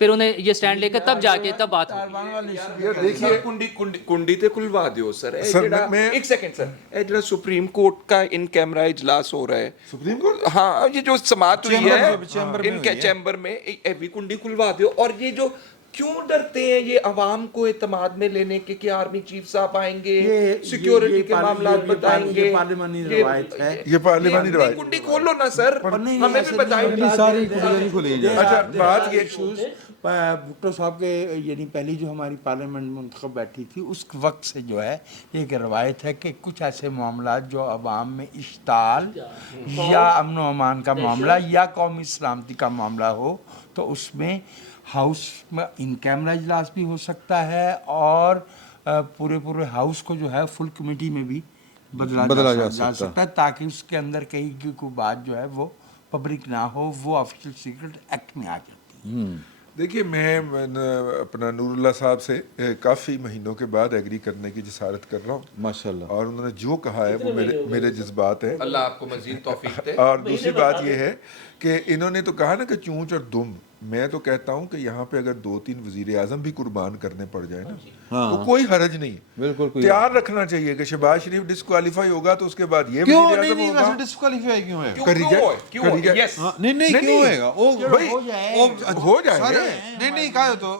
پھر انہیں یہ سٹینڈ لے کر تب جا کے تب بات ہوگی. دیکھیے کنڈی تے کھلوا دیو سر. ایک سیکنڈ سر, اے جڑا سپریم کورٹ کا ان کیمرہ اجلاس ہو رہا ہے, سپریم کورٹ, ہاں یہ جو سماعت ہوئی ہے ان کے چیمبر میں, اے بھی کنڈی کھلوا دیو. اور یہ جو کیوں ڈرتے ہیں یہ عوام کو اعتماد میں لینے کے کہ آرمی چیف صاحب آئیں گے, سیکیورٹی کے معاملات بتائیں گے, پارلیمانی روایت ہے. یہ پارلیمانی روایت. کنڈی کھولو نا سر, ہمیں بھی بتائیں. ساری نہیں کھلی جائے. اچھا بات یہ بھٹو صاحب کے یعنی پہلی جو ہماری پارلیمنٹ منتخب بیٹھی تھی اس وقت سے جو ہے ایک روایت ہے کہ کچھ ایسے معاملات جو عوام میں اشتعال یا امن و امان کا معاملہ یا قومی سلامتی کا معاملہ ہو تو اس میں ہاؤس میں ان کیمرہ اجلاس بھی ہو سکتا ہے اور پورے ہاؤس کو جو ہے فل کمیٹی میں بھی بدلا جا سکتا ہے تاکہ اس کے اندر کہیں کی کوئی بات جو ہے وہ پبلک نہ ہو, وہ آفیشیل سیکرٹ ایکٹ میں آ جاتی ہے. دیکھیے میں اپنا نور اللہ صاحب سے کافی مہینوں کے بعد ایگری کرنے کی جسارت کر رہا ہوں ماشاءاللہ, اور انہوں نے جو کہا ہے وہ میرے جذبات ہیں. اللہ آپ کو مزید توفیق دے. اور دوسری بات یہ ہے کہ انہوں نے تو کہا نا کہ چونچ اور دم, میں تو کہتا ہوں کہ یہاں پہ اگر 2-3 وزیر اعظم بھی قربان کرنے پڑ جائے نا تو کوئی حرج نہیں. بالکل تیار رکھنا چاہیے کہ شہباز شریف ڈسکوالیفائی ہوگا تو اس کے بعد یہ وزیر اعظم ہوگا. ڈسکوالیفائی کیوں ہے؟ نہیں کیوں ہوئے گا؟ ہو جائے گا. نہیں کہا تو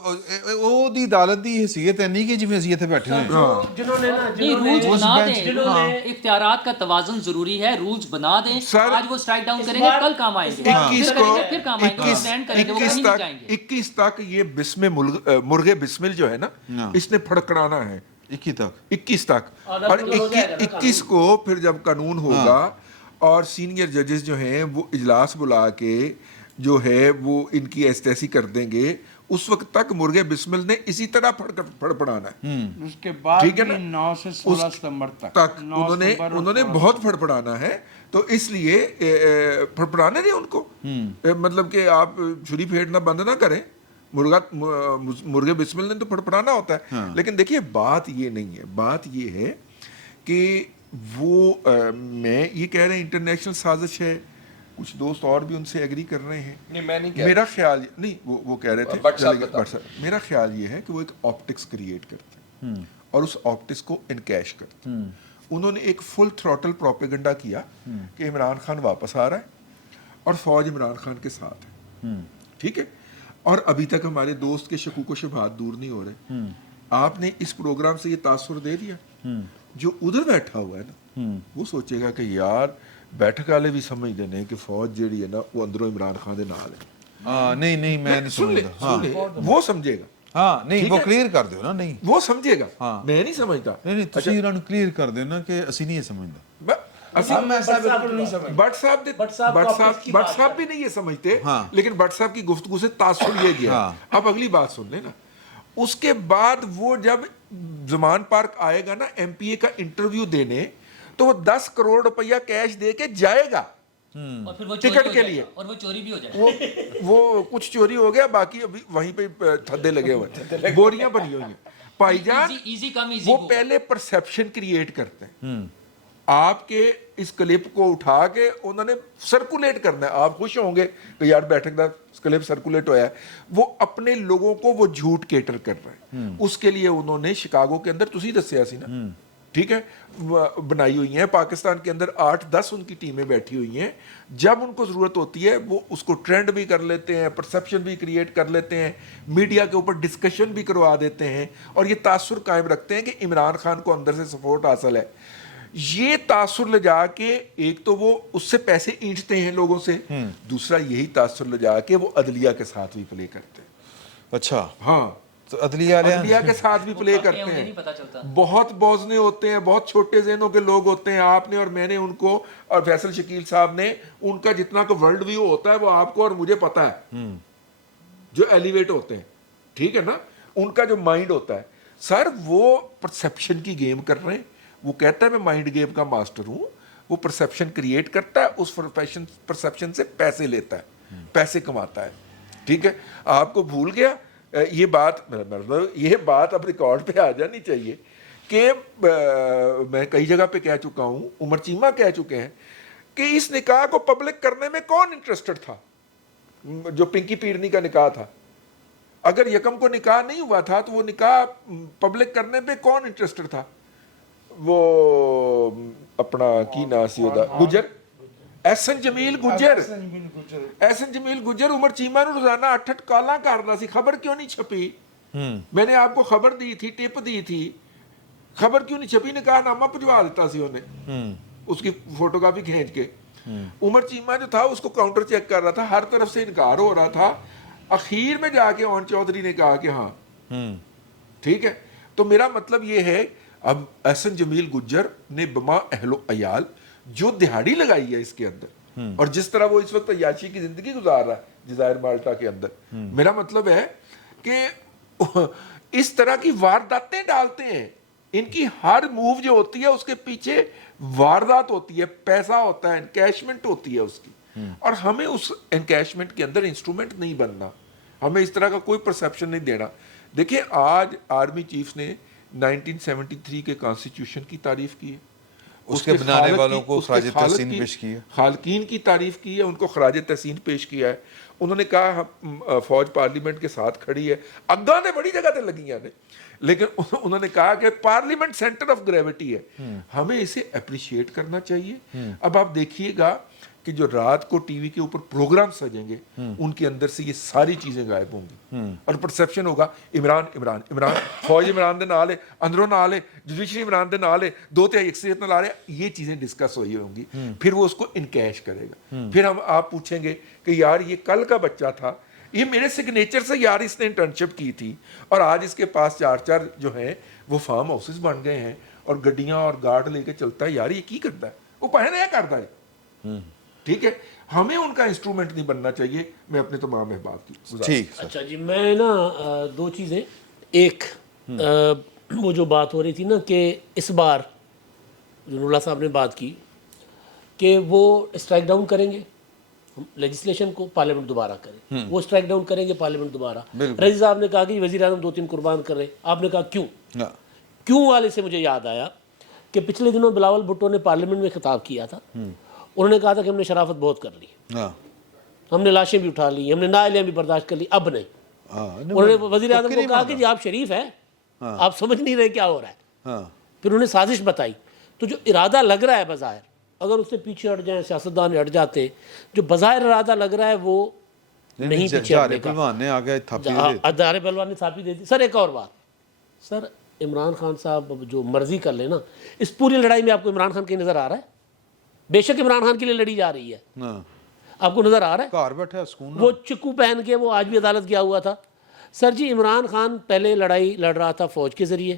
وہ دی عدالت دی حیثیت ہے نہیں کہ جی حیثیت ہے بیٹھے ہیں. رولز بنا دیں, اختیارات کا توازن ضروری ہے, رولز بنا دیں. آج وہ اسٹرائک ڈاؤن کریں گے, کل کام آئیں گے, 21 تک یہ مرغے بسمل جو ہے نا اس نے پھڑکڑانا ہے. 21 تک اور 21 کو پھر جب قانون ہوگا اور سینئر ججز جو ہیں وہ اجلاس بلا کے جو ہے وہ ان کی ایسی کر دیں گے, اس وقت تک مرغے بسمل نے اسی طرح پھڑپڑانا ہے. اس کے بعد 9 سے 16 ستمبر تک انہوں نے بہت پھڑپڑانا ہے. تو اس لیے پھڑپڑانے دیں ان کو, مطلب کہ آپ چھری پھیرنا بند نہ کریں. مرغے بسمل نے تو پھڑپڑانا ہوتا ہے. لیکن دیکھیے بات یہ نہیں ہے, بات یہ ہے کہ وہ میں یہ کہہ رہے ہیں انٹرنیشنل سازش ہے, کچھ دوست اور بھی ان سے ایگری کر رہے ہیں. میرا خیال نہیں, وہ کہہ رہے تھے, میرا خیال یہ ہے کہ وہ ایک آپٹکس کریٹ کرتے ہیں اور اس آپٹکس کو انکیش کرتے ہیں. انہوں نے ایک فل تھروٹل پروپیگنڈا کیا کہ عمران خان واپس آ رہا ہے اور فوج عمران خان کے ساتھ ہے. ٹھیک ہے, اور ابھی تک ہمارے دوست کے شکوک و شبہات دور نہیں ہو رہے. آپ نے اس پروگرام سے یہ تاثر دے دیا, جو ادھر بیٹھا ہوا ہے نا وہ سوچے گا کہ یار بیٹھک والے بھی سمجھ دینے کہ فوج جیڑی ہے نا وہ اندروں عمران خان دے نال ہے. نہیں میں نہیں سمجھتا. وہ سمجھے گا. ہاں نہیں وہ کلیئر کر دیو نا. نہیں وہ سمجھے گا, میں نہیں سمجھتا. نہیں تسی انہاں نوں کلیئر کر دیو نا کہ اسی نہیں سمجھدا. بٹ صاحب بھی نہیں یہ سمجھتے, لیکن بٹ صاحب کی گفتگو سے تاثر یہ گیا. اب اگلی بات سن لیں نا, اس کے بعد وہ جب زمان پارک آئے گا نا ایم پی اے کا انٹرویو دینے تو وہ 10 کروڑ روپیہ کیش دے کے جائے گا ٹکٹ کے لیے, اور وہ چوری بھی ہو جائے. وہ کچھ چوری ہو گیا, باقی ابھی وہیں پہ تھدے لگے ہوئے, بوریاں بنی ہوئی ہیں. پائی جان وہ پہلے پرسیپشن کریٹ کرتے ہیں. آپ کے اس کلپ کو اٹھا کے انہوں نے سرکولیٹ کرنا ہے. آپ خوش ہوں گے کہ یار بیٹھک دا کلپ سرکولیٹ ہوا ہے. وہ اپنے لوگوں کو وہ جھوٹ کیٹر کر رہے ہیں. اس کے لیے انہوں نے شکاگو کے اندر تسی دسیا سی نا ٹھیک ہے, بنائی ہوئی ہیں. پاکستان کے اندر 8-10 ان کی ٹیمیں بیٹھی ہوئی ہیں. جب ان کو ضرورت ہوتی ہے وہ اس کو ٹرینڈ بھی کر لیتے ہیں, پرسیپشن بھی کریٹ کر لیتے ہیں, میڈیا کے اوپر ڈسکشن بھی کروا دیتے ہیں, اور یہ تاثر قائم رکھتے ہیں کہ عمران خان کو اندر سے سپورٹ حاصل ہے. یہ تاثر لے جا کے ایک تو وہ اس سے پیسے اینٹتے ہیں لوگوں سے, دوسرا یہی تاثر لے جا کے وہ عدلیہ کے ساتھ بھی پلے کرتے ہیں. اچھا, ہاں, تو عدلیہ عدلیہ کے ساتھ بھی پلے کرتے ہیں. بہت بوزنے ہوتے ہیں, بہت چھوٹے ذہنوں کے لوگ ہوتے ہیں. آپ نے اور میں نے ان کو, اور فیصل شکیل صاحب نے, ان کا جتنا کو ورلڈ ویو ہوتا ہے وہ آپ کو اور مجھے پتا ہے, جو ایلیویٹ ہوتے ہیں, ٹھیک ہے نا, ان کا جو مائنڈ ہوتا ہے. سر وہ پرسیپشن کی گیم کر رہے ہیں. وہ کہتا ہے میں مائنڈ گیم کا ماسٹر ہوں, وہ پرسیپشن کریٹ کرتا ہے, اس پرسیپشن سے پیسے لیتا ہے, پیسے کماتا ہے. ٹھیک ہے, آپ کو بھول گیا یہ بات اب ریکارڈ پہ آ جانی چاہیے کہ میں کئی جگہ پہ کہہ چکا ہوں, عمر چیمہ کہہ چکے ہیں کہ اس نکاح کو پبلک کرنے میں کون انٹرسٹڈ تھا. جو پنکی پیرنی کا نکاح تھا, اگر یکم کو نکاح نہیں ہوا تھا تو وہ نکاح پبلک کرنے پہ کون انٹرسٹڈ تھا. وہ اپنا کی ناسی ہوتا گجر, احسن جمیل گجر عمر چیمہ نے روزانہ 8 کالاں کرنا سی. خبر کیوں نہیں چھپی؟ میں نے آپ کو خبر دی تھی, ٹپ دی تھی, خبر کیوں نہیں چھپی؟ نکاح نامہ پجوا دیتا سی انہیں, اس کی فوٹو کاپی کھینچ کے. عمر چیمہ جو تھا اس کو کاؤنٹر چیک کر رہا تھا, ہر طرف سے انکار ہو رہا تھا. اخیر میں جا کے اون چودھری نے کہا کہ ہاں ٹھیک ہے. تو میرا مطلب یہ ہے, اب احسن جمیل گجر نے بما اہل و عیال جو دہاڑی لگائی ہے اس کے اندر, اور جس طرح وہ اس وقت عیاشی کی زندگی گزار رہا ہے جزائر مالٹا کے اندر, میرا مطلب ہے کہ اس طرح کی وارداتیں ڈالتے ہیں. ان کی ہر موو جو ہوتی ہے اس کے پیچھے واردات ہوتی ہے, پیسہ ہوتا ہے, انکیشمنٹ ہوتی ہے اس کی, اور ہمیں اس انکیشمنٹ کے اندر انسٹرومنٹ نہیں بننا, ہمیں اس طرح کا کوئی پرسیپشن نہیں دینا. دیکھیں آج آرمی چیف نے 1973 کے کانسٹیٹیوشن کی تعریف کی ہے, اس کے بنانے والوں کو خراج تحسین پیش کی ہے, خالقین کی تعریف کی ہے, ان کو خراج تحسین پیش کیا ہے. انہوں نے کہا فوج پارلیمنٹ کے ساتھ کھڑی ہے. اگاں نے بڑی جگہ تے لگیاں نے, لیکن انہوں نے کہا کہ پارلیمنٹ سینٹر آف گریوٹی ہے, ہمیں اسے اپریشیٹ کرنا چاہیے. اب آپ دیکھیے گا کہ جو رات کو ٹی وی کے اوپر پروگرام سجیں گے ان کے اندر سے یہ ساری چیزیں غائب ہوں گی, اور پرسیپشن ہوگا عمران عمران عمران, فوج عمران دے نال ہے, اندروں نال ہے, جوڈیشری عمران دے نال ہے, 2/3 اکثریت نال آ رہے, یہ چیزیں ڈسکس ہوئی ہوں گی. پھر وہ اس کو انکیش کرے گا. پھر آپ پوچھیں گے کہ یار یہ کل کا بچہ تھا, یہ میرے سگنیچر سے یار اس نے انٹرنشپ کی تھی, اور آج اس کے پاس 4 جو ہیں وہ فارم ہاؤسز بن گئے ہیں, اور گڈیاں اور گارڈ لے کے چلتا ہے. یار یہ کی کرتا ہے, وہ پہلے یہ کرتا ہے. ٹھیک ہے, ہمیں ان کا انسٹرومنٹ نہیں بننا چاہیے. میں اپنے تمام احباب کی ٹھیک. اچھا جی, میں نا 2 چیزیں. ایک وہ جو بات ہو رہی تھی نا کہ اس بار جو نوراللہ صاحب نے بات کی کہ وہ اسٹرائک ڈاؤن کریں گے لیجسلیشن کو, پارلیمنٹ دوبارہ کرے, وہ اسٹرائک ڈاؤن کریں گے پارلیمنٹ دوبارہ. رضی صاحب نے کہا کہ وزیر اعظم 2-3 قربان کر رہے. آپ نے کہا کیوں والے سے مجھے یاد آیا کہ پچھلے دنوں بلاول بھٹو نے پارلیمنٹ میں خطاب کیا تھا. انہوں نے کہا تھا کہ ہم نے شرافت بہت کر لی, ہم نے لاشیں بھی اٹھا لی, ہم نے نااہلیاں بھی برداشت کر لی, اب نہیں. انہوں نے وزیر اعظم کو کہا کہ جی آپ شریف ہیں, آپ سمجھ نہیں رہے کیا ہو رہا ہے. پھر انہوں نے سازش بتائی. تو جو ارادہ لگ رہا ہے بظاہر, اگر اس سے پیچھے ہٹ جائیں, سیاستدان ہٹ جاتے, جو بظاہر ارادہ لگ رہا ہے وہ نہیں پیچھے ہٹنے کا. پہلوان نے آگے تھاپی ادارے پہلوان نے تھاپی دے دی. سر ایک اور بات, سر عمران خان صاحب جو مرضی کر لیں نا, اس پوری لڑائی میں آپ کو عمران خان کی نظر آ رہا ہے؟ بے شک عمران خان کے لیے لڑی جا رہی ہے, آپ کو نظر آ رہا ہے؟ گھر بیٹھا سکون, وہ چکو پہن کے وہ آج بھی عدالت گیا ہوا تھا. سر جی عمران خان پہلے لڑائی لڑ رہا تھا فوج کے ذریعے,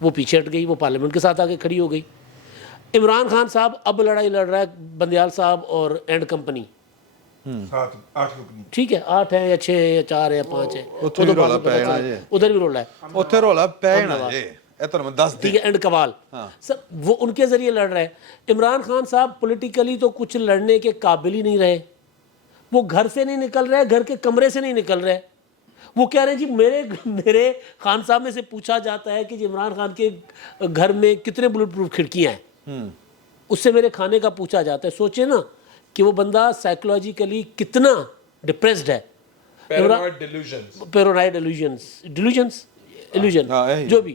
وہ پیچھے ہٹ گئی, وہ پارلیمنٹ کے ساتھ آگے کھڑی ہو گئی. عمران خان صاحب اب لڑائی لڑ رہا ہے بندیال صاحب اور اینڈ کمپنی, 8 رکنی, ٹھیک ہے, 8 ہیں یا 6 ہیں یا 4 ہیں یا 5 ہیں, ادھر بھی رولا ہے, اتنے رولا پینا جی, ٹھیک ہے, اینڈ کمال. سر وہ ان کے ذریعے لڑ رہے ہیں. عمران خان صاحب پولیٹیکلی تو کچھ لڑنے کے قابل ہی نہیں رہے, وہ گھر سے نہیں نکل رہے, گھر کے کمرے سے نہیں نکل رہے. وہ کہہ رہے ہیں جی میرے خان صاحب میں سے پوچھا جاتا ہے کہ جی عمران خان کے گھر میں کتنے بلٹ پروف کھڑکیاں ہیں, اس سے میرے کھانے کا پوچھا جاتا ہے. سوچیں نا کہ وہ بندہ سائیکولوجیکلی کتنا ڈپریسڈ ہے. پیرونائڈ ایلیوژن جو بھی,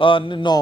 9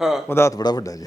ਉਹਦਾ ਹੱਥ ਬੜਾ ਵੱਡਾ ਜੀ।